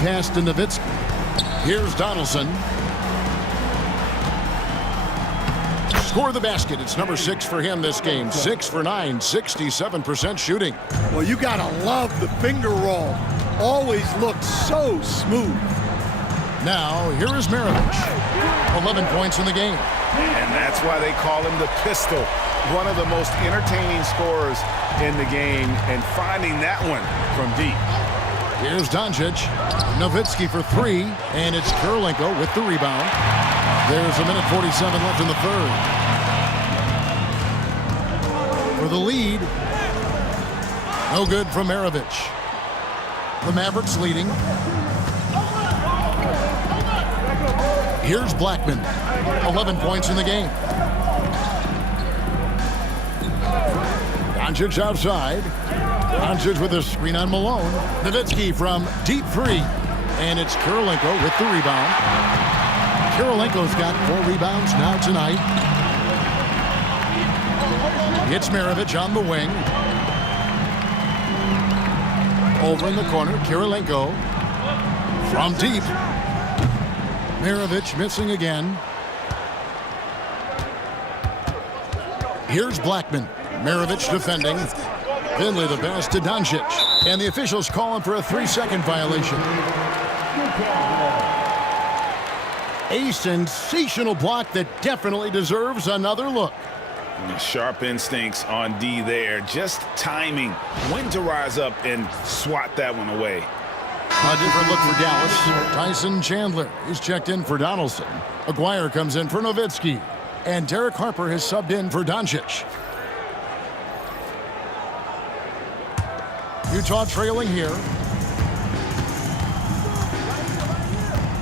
Pass to Nowitzki. Here's Donaldson. Score the basket. It's number 6 for him this game. 6 for 9, 67% shooting. Well, you gotta love the finger roll. Always looks so smooth. Now, here is Maravich. 11 points in the game. And that's why they call him the pistol. One of the most entertaining scorers in the game, and finding that one from deep. Here's Doncic. Nowitzki for 3, and it's Kirilenko with the rebound. There's a minute 47 left in the third. For the lead. No good from Maravich. The Mavericks leading. Here's Blackman. 11 points in the game. Doncic outside. Doncic with a screen on Malone. Nowitzki from deep 3. And it's Kirilenko with the rebound. Kirilenko's got 4 rebounds now tonight. It's Maravich on the wing. Over in the corner, Kirilenko from deep. Maravich missing again. Here's Blackman. Maravich defending. Finley the pass to Doncic. And the officials calling for a 3-second violation. A sensational block that definitely deserves another look. Sharp instincts on D there. Just timing when to rise up and swat that one away. A different look for Dallas. Tyson Chandler is checked in for Donaldson. Aguirre comes in for Nowitzki. And Derek Harper has subbed in for Doncic. Utah trailing here.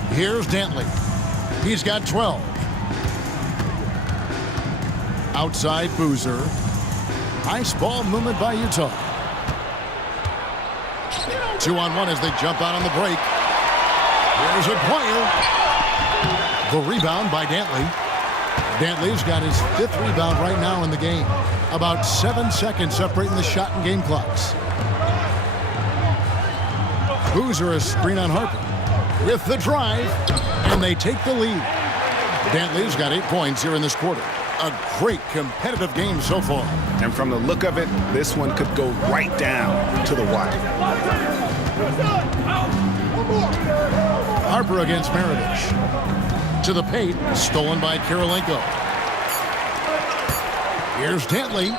Here's Dantley. He's got 12. Outside Boozer. Nice ball movement by Utah. 2-on-1 as they jump out on the break. Here's Aguirre. The rebound by Dantley. Dantley's got his 5th rebound right now in the game. About 7 seconds separating the shot and game clocks. Boozer a screen on Harper. With the drive, and they take the lead. Dantley's got 8 points here in this quarter. A great competitive game so far. And from the look of it, this one could go right down to the wire. Harper against Maravich. To the paint, stolen by Kirilenko. Here's Dantley.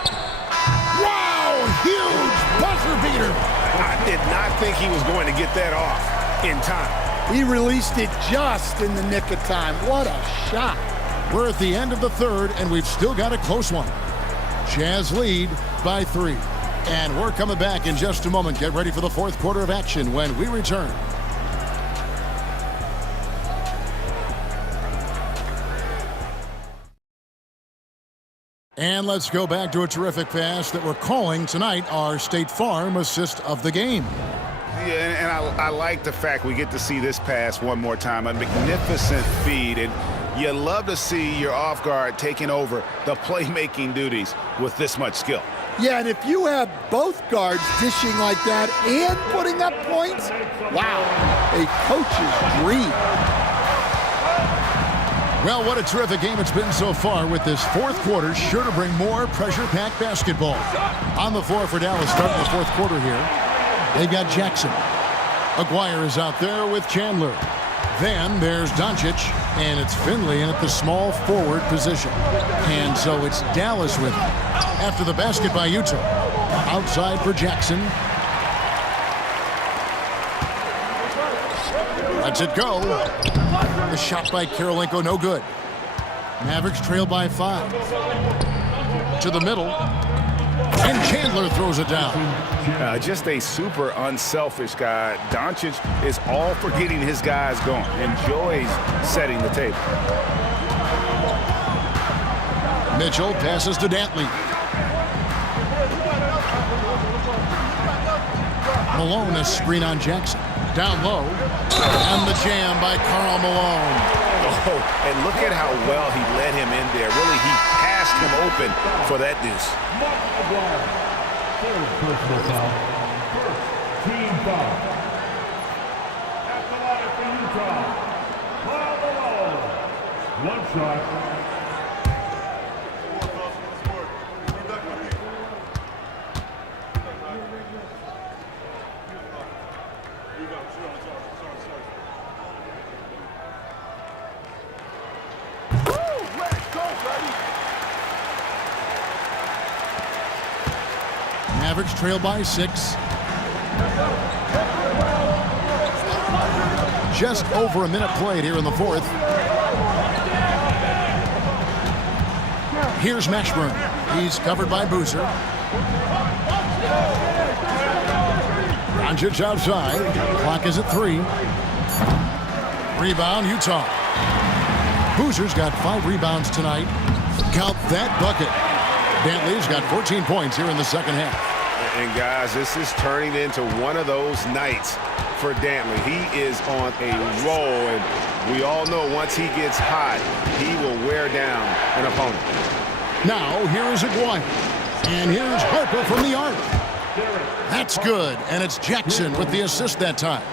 Wow, huge buzzer beater. I did not think he was going to get that off in time. He released it just in the nick of time. What a shot. We're at the end of the third, and we've still got a close one. Jazz lead by 3. And we're coming back in just a moment. Get ready for the fourth quarter of action when we return. And let's go back to a terrific pass that we're calling tonight our State Farm assist of the game. Yeah, and I like the fact we get to see this pass one more time. A magnificent feed, and you love to see your off guard taking over the playmaking duties with this much skill. Yeah, and if you have both guards dishing like that and putting up points, wow, a coach's dream. Well, what a terrific game it's been so far, with this fourth quarter sure to bring more pressure-packed basketball. On the floor for Dallas starting the fourth quarter here. They've got Jackson. Aguirre is out there with Chandler. Then there's Doncic, and it's Finley in at the small forward position. And so it's Dallas with it. After the basket by Utah. Outside for Jackson. Lets it go. The shot by Kirilenko, no good. Mavericks trail by 5. To the middle. And Chandler throws it down. Just a super unselfish guy. Doncic is all for getting his guys going. Enjoys setting the table. Mitchell passes to Dantley. Malone a screen on Jackson. Down low. And the jam by Karl Malone. Oh, and look at how well he led him in there. Really, he passed him open for that deuce. Third personal foul. First team foul. At the line for Utah, Karl Malone. One shot. Mavericks trail by 6. Just over a minute played here in the fourth. Here's Mashburn. He's covered by Boozer. Doncic outside. Clock is at 3. Rebound, Utah. Boozer's got 5 rebounds tonight. Count that bucket. Dantley's got 14 points here in the second half. And guys, this is turning into one of those nights for Dantley. He is on a roll, and we all know once he gets hot, he will wear down an opponent. Now, here is Aguirre. And here's Harper from the arc. That's good, and it's Jackson with the assist that time.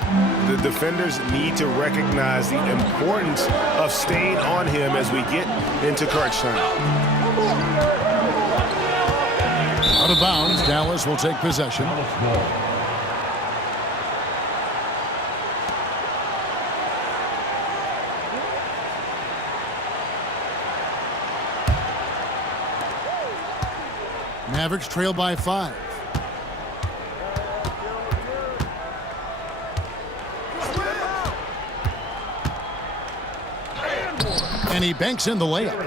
The defenders need to recognize the importance of staying on him as we get into crunch time. Out of bounds, Dallas will take possession. Mavericks trail by 5. And he banks in the layup.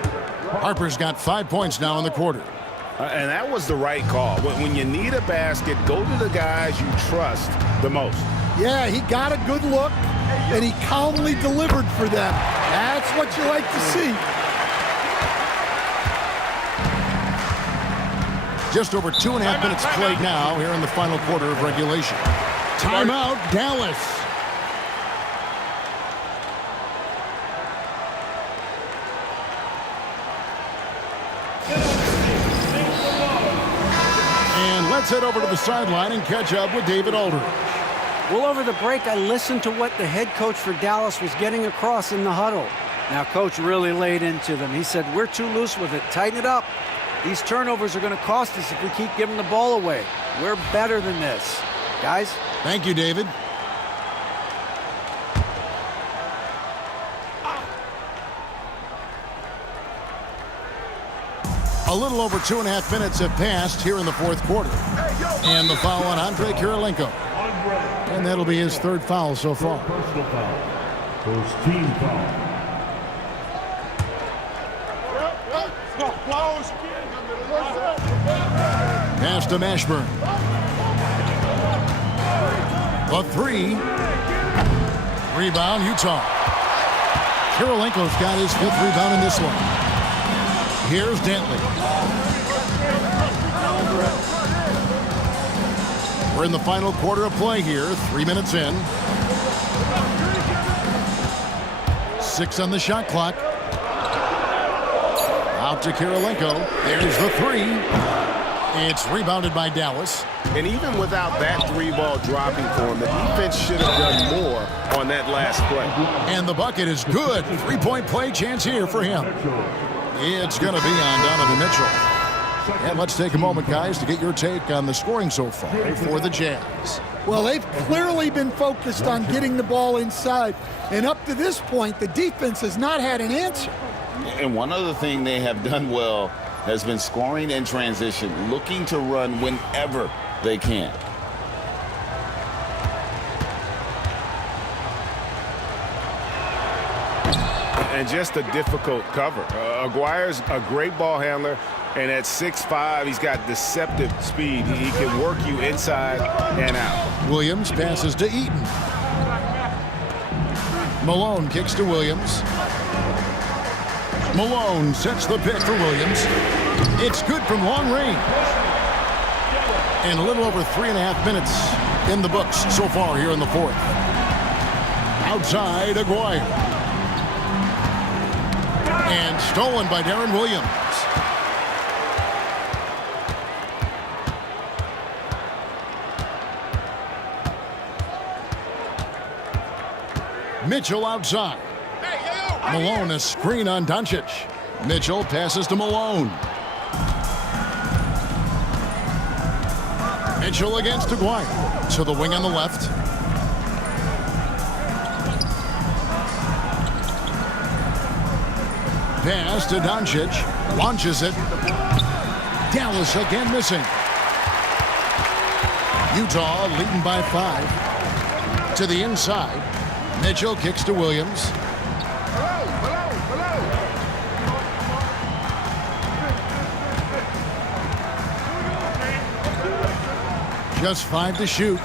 Harper's got 5 points now in the quarter. And that was the right call. When you need a basket, go to the guys you trust the most. Yeah, he got a good look, and he calmly delivered for them. That's what you like to see. Just over 2.5 minutes played now here in the final quarter of regulation. Timeout, Dallas. And let's head over to the sideline and catch up with David Aldridge. Well, over the break, I listened to what the head coach for Dallas was getting across in the huddle. Now, coach really laid into them. He said, we're too loose with it. Tighten it up. These turnovers are going to cost us if we keep giving the ball away. We're better than this. Guys? Thank you, David. A little over 2.5 minutes have passed here in the fourth quarter. And the foul on Andre Kirilenko. And that'll be his third foul so far. Personal foul. First team foul. Pass to Mashburn. A three. Rebound, Utah. Kirilenko's got his 5th rebound in this one. Here's Dantley. We're in the final quarter of play here, 3 minutes in. 6 on the shot clock. Out to Kirilenko. There's the three. It's rebounded by Dallas. And even without that 3-ball dropping for him, the defense should have done more on that last play. And the bucket is good. 3-point play chance here for him. It's going to be on Donovan Mitchell. And let's take a moment, guys, to get your take on the scoring so far for the Jazz. Well, they've clearly been focused on getting the ball inside. And up to this point, the defense has not had an answer. And one other thing they have done well has been scoring in transition, looking to run whenever they can. And just a difficult cover. Aguirre's a great ball handler, and at 6'5", he's got deceptive speed. He can work you inside and out. Williams passes to Eaton. Malone kicks to Williams. Malone sets the pick for Williams. It's good from long range. And a little over 3.5 minutes in the books so far here in the fourth. Outside, Aguirre. And stolen by Darren Williams. Mitchell outside. Malone, a screen on Doncic. Mitchell passes to Malone. Mitchell against Aguirre. To the wing on the left. Pass to Doncic. Launches it. Dallas again missing. Utah leading by 5. To the inside. Mitchell kicks to Williams. Just 5 to shoot.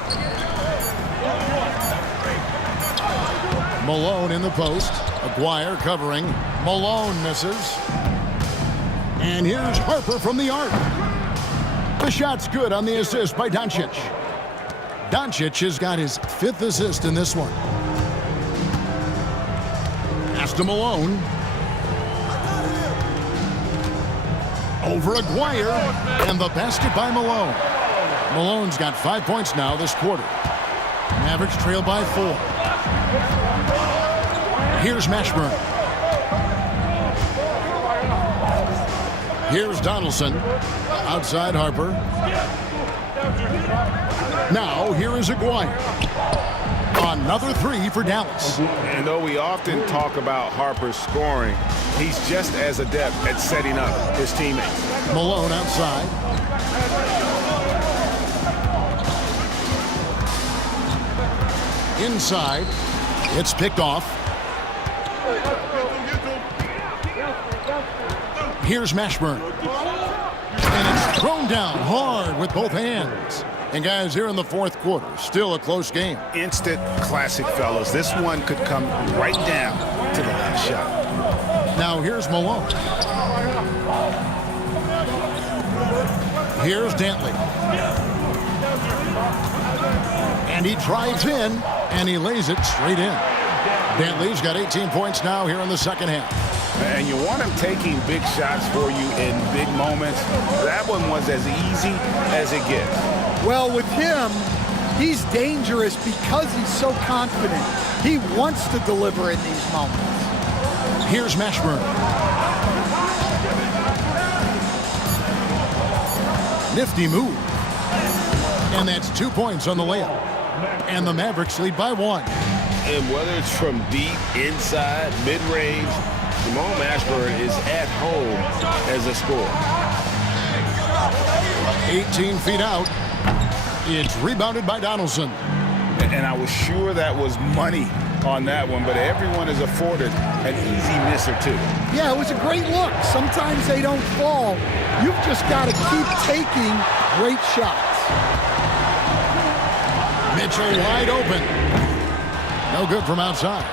Malone in the post. Aguirre covering. Malone misses. And here's Harper from the arc. The shot's good on the assist by Doncic. Doncic has got his 5th assist in this one. Pass to Malone. Over Aguirre. And the basket by Malone. Malone's got 5 points now this quarter. Mavericks trail by 4. Here's Mashburn. Here's Donaldson. Outside Harper. Now here is Aguirre. Another 3 for Dallas. And though we often talk about Harper's scoring, he's just as adept at setting up his teammates. Malone outside. Inside. It's picked off. Here's Mashburn. And it's thrown down hard with both hands. And guys, here in the fourth quarter, still a close game. Instant classic, fellas. This one could come right down to the last shot. Now here's Malone. Here's Dantley. And he drives in, and he lays it straight in. Dantley's got 18 points now here in the second half. And you want him taking big shots for you in big moments. That one was as easy as it gets. Well, with him, He's dangerous because he's so confident. He wants to deliver in these moments. Here's Mashburn. Nifty move. And that's 2 points on the layup. And the Mavericks lead by 1. And whether it's from deep, inside, mid-range, Jamal Mashburn is at home as a scorer. 18 feet out. It's rebounded by Donaldson. And I was sure that was money on that one, but everyone is afforded an easy miss or two. Yeah, it was a great look. Sometimes they don't fall. You've just got to keep taking great shots. Mitchell wide open. No good from outside.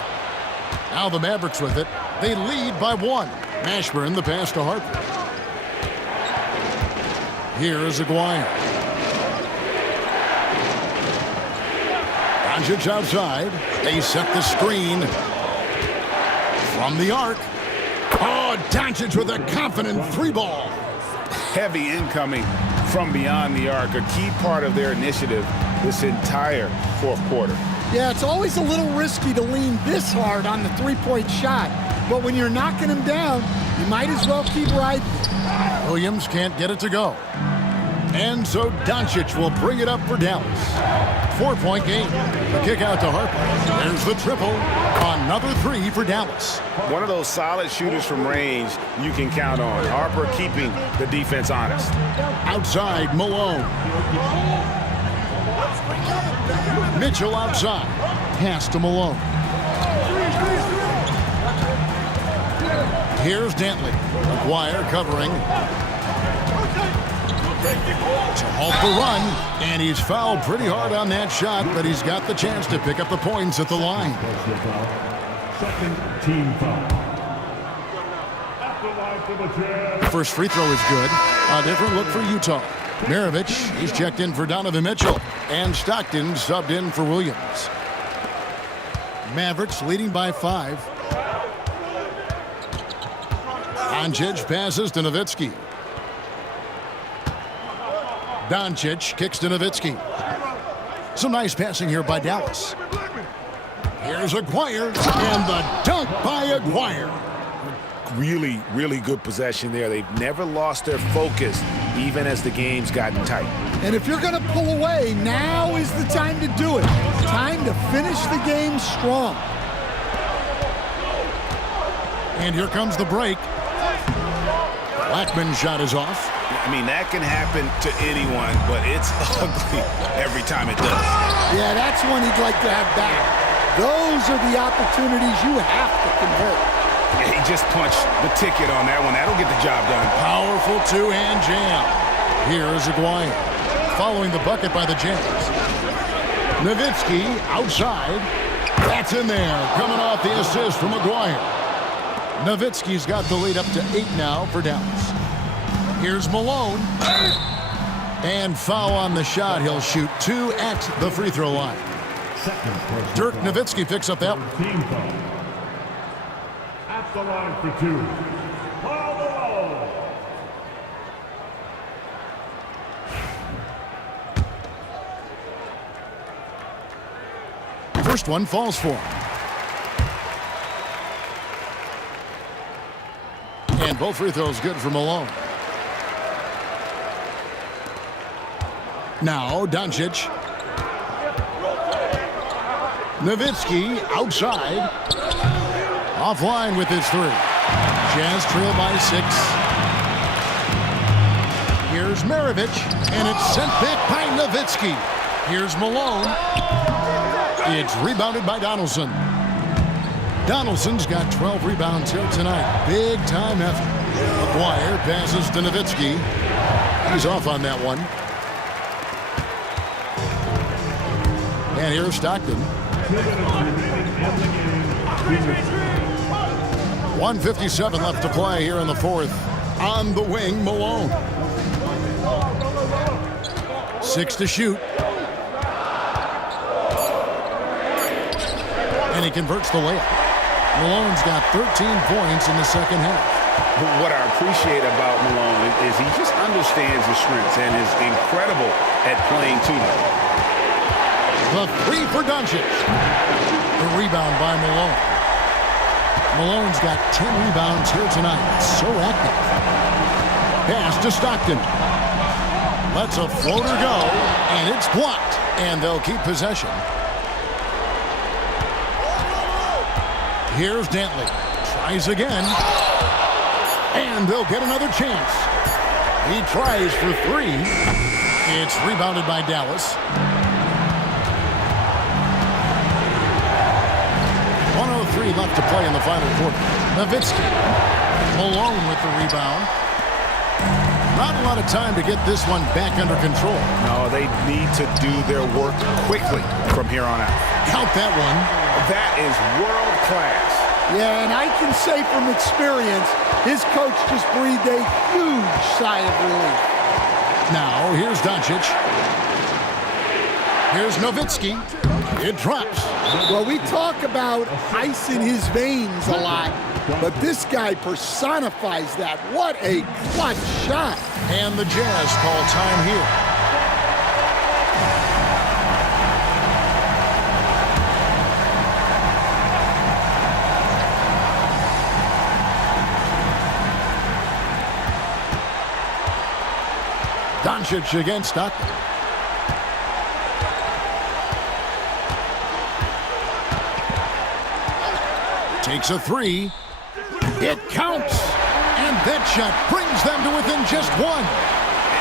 Now the Mavericks with it. They lead by 1. Mashburn the pass to Harper. Here is Aguirre. Doncic outside. They set the screen. From the arc. Oh, Doncic with a confident 3-ball. Heavy incoming from beyond the arc, a key part of their initiative this entire fourth quarter. Yeah, it's always a little risky to lean this hard on the three-point shot, but when you're knocking him down, you might as well keep riding it. Williams can't get it to go. And so Doncic will bring it up for Dallas. 4-point game. The kick out to Harper. There's the triple. Another 3 for Dallas. One of those solid shooters from range you can count on. Harper keeping the defense honest. Outside, Malone. Mitchell outside. Pass to Malone. Here's Dantley. Aguirre covering. To halt the run, and he's fouled pretty hard on that shot, but he's got the chance to pick up the points at the line. Second team foul. At the line for the Jazz. First free throw is good. A different look for Utah. Maravich, he's checked in for Donovan Mitchell, and Stockton subbed in for Williams. Mavericks leading by 5. Doncic passes to Nowitzki. Doncic kicks to Nowitzki. Some nice passing here by Dallas. Here's Aguirre, and the dunk by Aguirre. Really, really good possession there. They've never lost their focus, even as the game's gotten tight. And if you're going to pull away, now is the time to do it. Time to finish the game strong. And here comes the break. Blackman's shot is off. I mean, that can happen to anyone, but it's ugly every time it does. Yeah, that's one he'd like to have back. Those are the opportunities you have to convert. Yeah, he just punched the ticket on that one. That'll get the job done. Powerful two-hand jam. Here is Aguirre. Following the bucket by the Jazz. Nowitzki outside. That's in there. Coming off the assist from Aguirre. Nowitzki's got the lead up to 8 now for Dallas. Here's Malone. And foul on the shot. He'll shoot 2 at the free throw line. Dirk Nowitzki picks up that one. Team foul. At the line for 2. First one falls for him. And both free throws good for Malone. Now Doncic. Nowitzki outside. Offline with his 3. Jazz trail by 6. Here's Maravich, and it's sent back by Nowitzki. Here's Malone. It's rebounded by Donaldson. Donaldson's got 12 rebounds here tonight. Big time effort. Aguirre passes to Nowitzki. He's off on that one. And here's Stockton. 1:57 left to play here in the fourth. On the wing, Malone. 6 to shoot. And he converts the layup. Malone's got 13 points in the second half. What I appreciate about Malone is he just understands his strengths and is incredible at playing to them. The three for Doncic. The rebound by Malone. Malone's got 10 rebounds here tonight. So active. Pass to Stockton. Lets a floater go, and it's blocked. And they'll keep possession. Here's Dantley. Tries again. And they'll get another chance. He tries for three. It's rebounded by Dallas. 1:03 left to play in the final quarter. Nowitzki. Malone with the rebound. Not a lot of time to get this one back under control. No, they need to do their work quickly from here on out. Count that one. That is world class. Yeah, and I can say from experience, his coach just breathed a huge sigh of relief. Now, here's Doncic. Here's Nowitzki. It drops. Well, we talk about ice in his veins a lot, but this guy personifies that. What a clutch shot. And the Jazz call time here. Doncic against Stockton. Takes a three. It counts. And that shot brings them to within just one.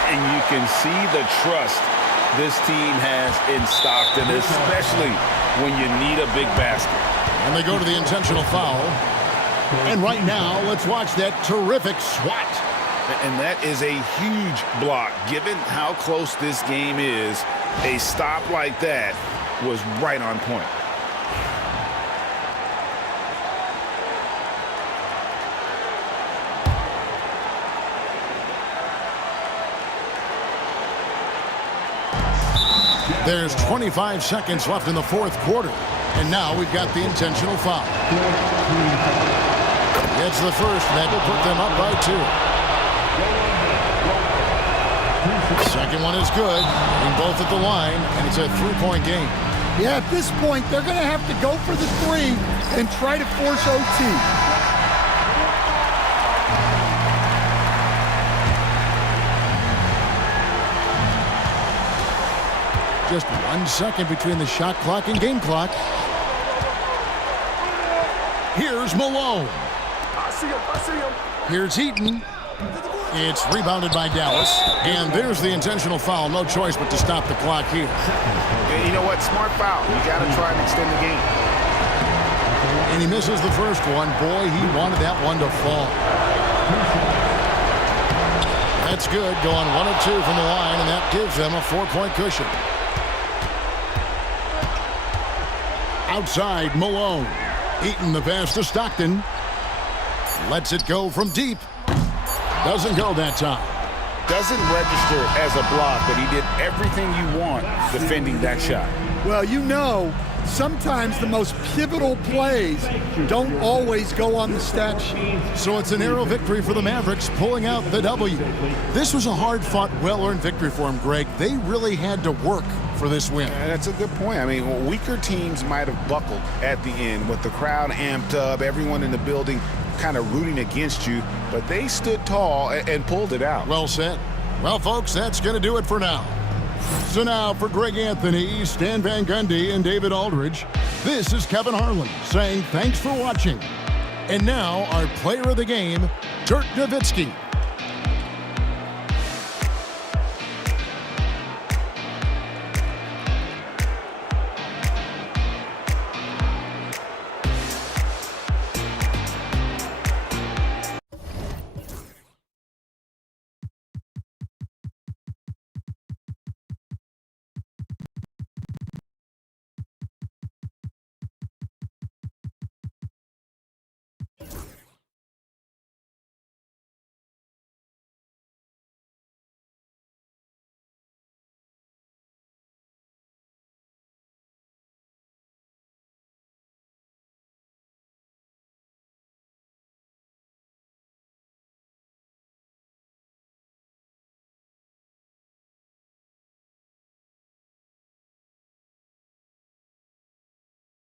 And you can see the trust this team has in Stockton, especially when you need a big basket. And they go to the intentional foul. And right now, let's watch that terrific swat. And that is a huge block. Given how close this game is, a stop like that was right on point. There's 25 seconds left in the fourth quarter. And now we've got the intentional foul. It's the first that will put them up by 2. Second one is good. Getting both at the line, and it's a 3-point game. Yeah, at this point, they're going to have to go for the three and try to force OT. Just 1 second between the shot clock and game clock. Here's Malone. I see him. Here's Eaton. It's rebounded by Dallas. And there's the intentional foul. No choice but to stop the clock here. And you know what? Smart foul. You got to try and extend the game. And he misses the first one. Boy, he wanted that one to fall. That's good. Going 1 of 2 from the line, and that gives them a 4-point cushion. Outside, Malone. Eaton the pass to Stockton. Lets it go from deep. Doesn't go that time. Doesn't register as a block, but he did everything you want defending that shot. Well, you know, sometimes the most pivotal plays don't always go on the stat sheet. So it's a narrow victory for the Mavericks, pulling out the W. This was a hard-fought, well-earned victory for them, Greg. They really had to work for this win. That's a good point. I mean, weaker teams might have buckled at the end with the crowd amped up, everyone in the building kind of rooting against you, but they stood tall and pulled it out. Well said. Well, folks, that's going to do it for now. So now for Greg Anthony, Stan Van Gundy, and David Aldridge, this is Kevin Harlan saying thanks for watching. And now our player of the game, Dirk Nowitzki.